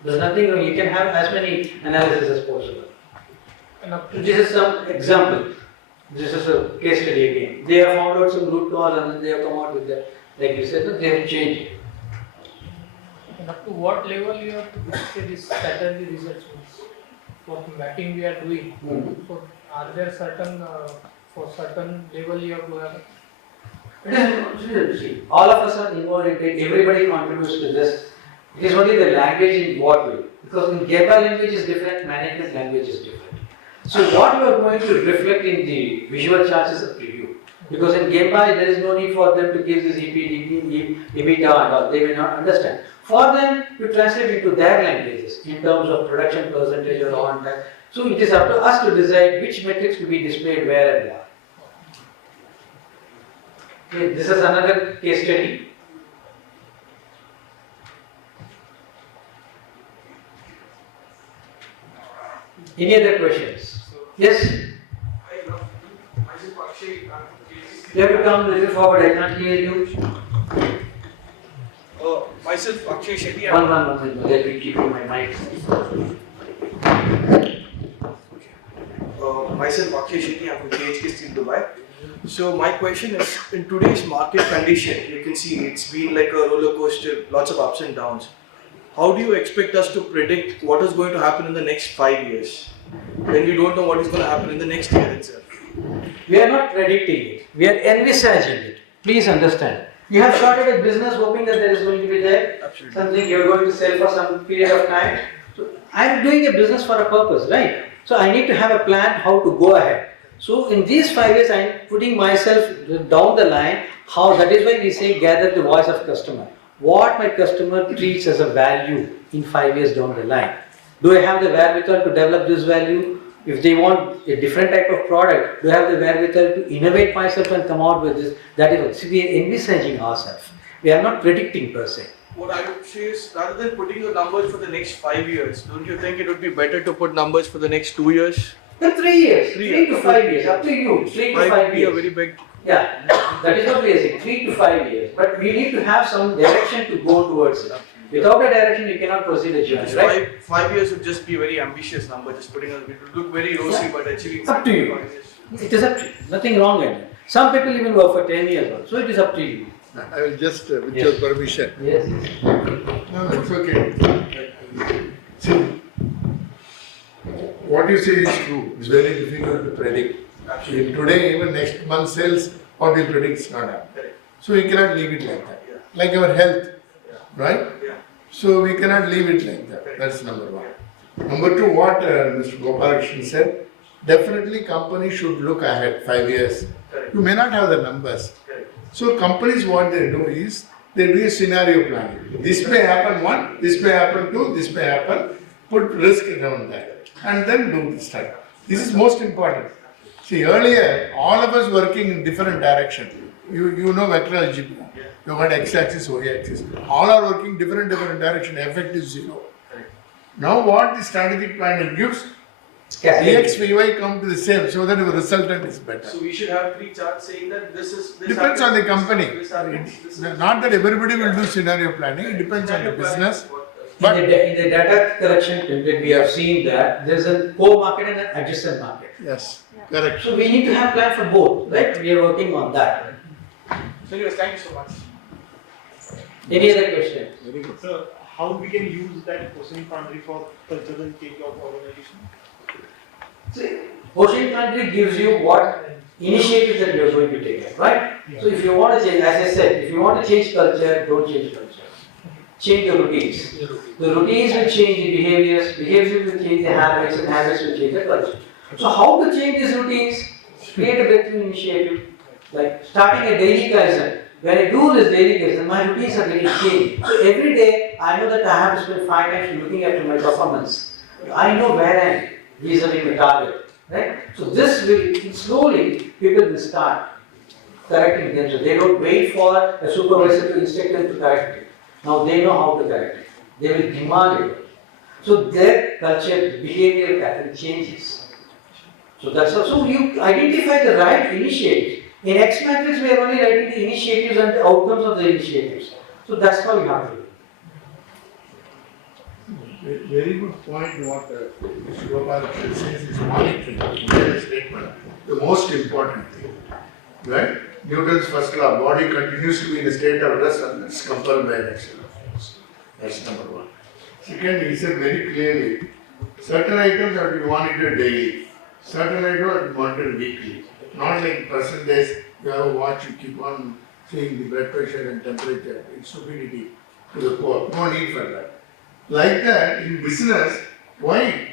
There's nothing wrong. You can have as many analyses as possible. This is some example. This is a case study again. They have found out some root cause and then they have come out with that. Like you said, they have changed it. And up to what level you have to display this strategy results? What mapping we are doing. So are there certain, for certain level you have to have? See, all of us are involved in it. Everybody contributes to this. It is only the language in what way. Because in Gemba language is different, management language is different. So what we are going to reflect in the visual charts is a preview. Because in Gemba there is no need for them to give this EP, EBITDA and all. They will not understand. For them to translate it to their languages in terms of production percentage or on time. So it is up to us to decide which metrics to be displayed where and where. Okay, this is another case study. Any other questions? Yes? You have to come a little forward, I can't hear you. Myself, Akshay Shetty. One, let me keep you my mic. Myself Akshay Shetty, I'm from KHK Steel Dubai. So my question is, in today's market condition, you can see it's been like a roller coaster, lots of ups and downs. How do you expect us to predict what is going to happen in the next 5 years when we don't know what is going to happen in the next year itself? We are not predicting it. We are envisaging it. Please understand. You have started a business hoping that there is going to be there Absolutely. something you are going to sell for some period of time. So I am doing a business for a purpose, right? So I need to have a plan how to go ahead. So in these 5 years, I am putting myself down the line. How that is why we say gather the voice of customer. What my customer treats as a value in 5 years down the line. Do I have the wherewithal to develop this value? If they want a different type of product, do I have the wherewithal to innovate myself and come out with this? That is what. So we are envisaging ourselves. We are not predicting per se. What I would say is, rather than putting your numbers for the next 5 years, don't you think it would be better to put numbers for the next 2 years? But 3 years, 3 years. to 5 years, up to you. 3 to 5 Might be a years. very big. Yeah, that is what we are saying. 3 to 5 years. But we need to have some direction to go towards it. Without a direction, you cannot proceed a journey, right? 5 years would just be a very ambitious number. Just putting it would look very rosy, but achieving. Up to you. 5 years. It is up to you. Nothing wrong in it. Some people even work for 10 years also. So it is up to you. I will just, with Yes. your permission. Yes. No, it's okay. See, what you say is true. It's very difficult to predict. Actually, today, even next month sales, what you predict is not happening. So we cannot leave it like that. Like our health, right? Yeah. So we cannot leave it like that. That's number one. Number two, what Mr. Gopalakrishnan said, definitely company should look ahead 5 years. Correct. You may not have the numbers. Correct. So companies, what they do is, they do a scenario planning. This may happen one, this may happen two, this may happen. Put risk around that, and then do this type. This is most important. See, earlier, all of us working in different direction. You know vector algebra. You got x-axis, y-axis. All are working different direction. Effect is zero. Now, what the strategic planning gives, Ex, Vy come to the same, so that your resultant is better. So we should have 3 charts saying that this is. This Depends on the happens, company. This happens, this is- Not that everybody will do scenario planning. It depends on the Scenario planning business. is what- But in the data collection template, we have seen that there is a core market and an adjacent market. yes, correct. So we need to have plan for both, right? We are working on that. So anyways, thank you so much. Any other question? Very good. So, how we can use that Hoshin Kanri for cultural change of organization? See, Hoshin Kanri gives you what initiatives that you are going to take, right? So if you want to change, as I said, if you want to change culture, don't change culture. Change the routines. The routines will change the behaviors, behaviors will change the habits, and habits will change the culture. So how to change these routines? Create a breakthrough initiative, like starting a daily Kaizen. When I do this daily Kaizen, my routines are getting changed. So every day, I know that I have to spend 5 times looking at my performance. I know where I am vis-a-vis my target, right? So this will, slowly, people will start correcting themselves. They don't wait for a supervisor to instruct them to correct it. Now they know how to correct it. They will demand it. So their culture, behavior pattern changes. So that's also you identify the right initiatives. In X matrix, we are only writing the initiatives and the outcomes of the initiatives. So that's how we have to do. Very good point what Mr. Gopalakrishnan says is monitoring. Very statement. The most important thing. Right? Newton's first law, body continues to be in a state of rest unless compelled by an external force. That's number one. Second, he said very clearly, certain items are to be monitored daily, certain items are to be monitored weekly. Not like percentage, you have a watch, you keep on seeing the blood pressure and temperature. It's stupidity to the core. No need for that. Like that, in business, why?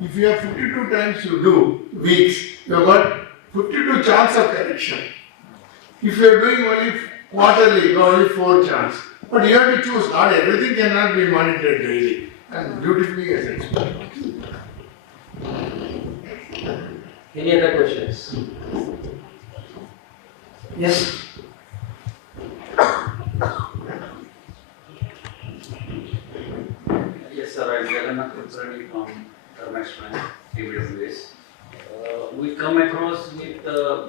If you have 52 times you do weeks, you have got 52 chance of correction. If you are doing only quarterly, you have only 4 chance. But you have to choose. Not everything cannot be monitored daily. And beautifully as explained. Any other questions? Yes. Yes, sir. I'm Jagannath Kulkarni from Masterclass, AWS. We come across with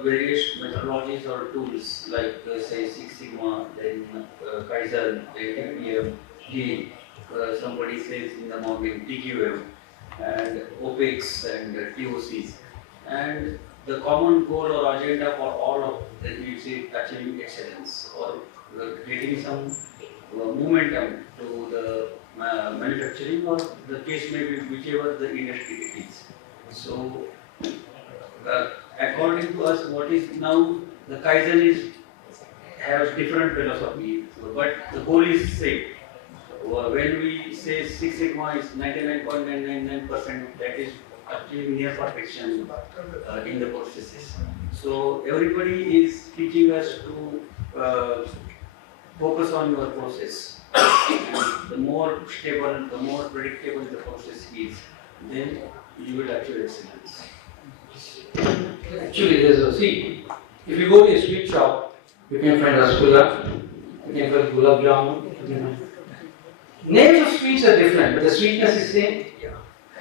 various methodologies or tools like say Six Sigma, then Kaizen, TPM, Lean. Somebody says in the morning TQM and OPEX and TOCs. and the common goal or agenda for all of them is achieving excellence or getting some momentum to the manufacturing or the case may be whichever the industry it is. So, according to us, what is now the Kaizen is has different philosophy, but the goal is same. When we say Six Sigma is 99.999%, that is achieving near perfection in the processes. So everybody is teaching us to focus on your process. And the more stable, the more predictable the process is, then you will achieve excellence. Actually, if you go to a sweet shop, you can find rasgulla, you can find gulab jamun. Names of sweets are different, but the sweetness is same.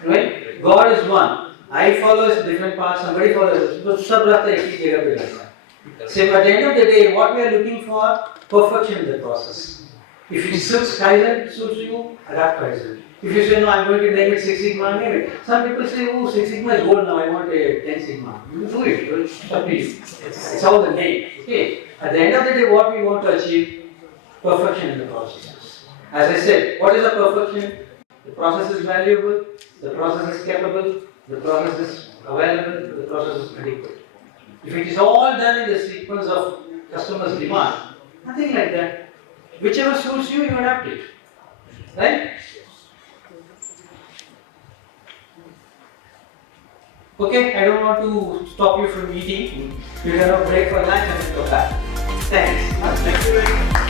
Right? God is one. I follow a different path, somebody follows, but sab rahta ek hi jagah pe rahta hai. So at the end of the day, what we are looking for, perfection in the process. If it suits Kaizen, suits you, adapt Kaizen. If you say, no, I'm going to name it Six Sigma, name it. Some people say, oh, Six Sigma is gold now, I want a 10 Sigma. You do it, it's up to you. It's all the name. Okay? At the end of the day, what we want to achieve, perfection in the processes. As I said, what is the perfection? The process is valuable, the process is capable, the process is available, the process is predictable. If it is all done in the sequence of customer's demand, nothing like that. Whichever suits you, you adapt it. Right? Okay, I don't want to stop you from eating. You can have a break for lunch and go back. Thanks. Thank you very much.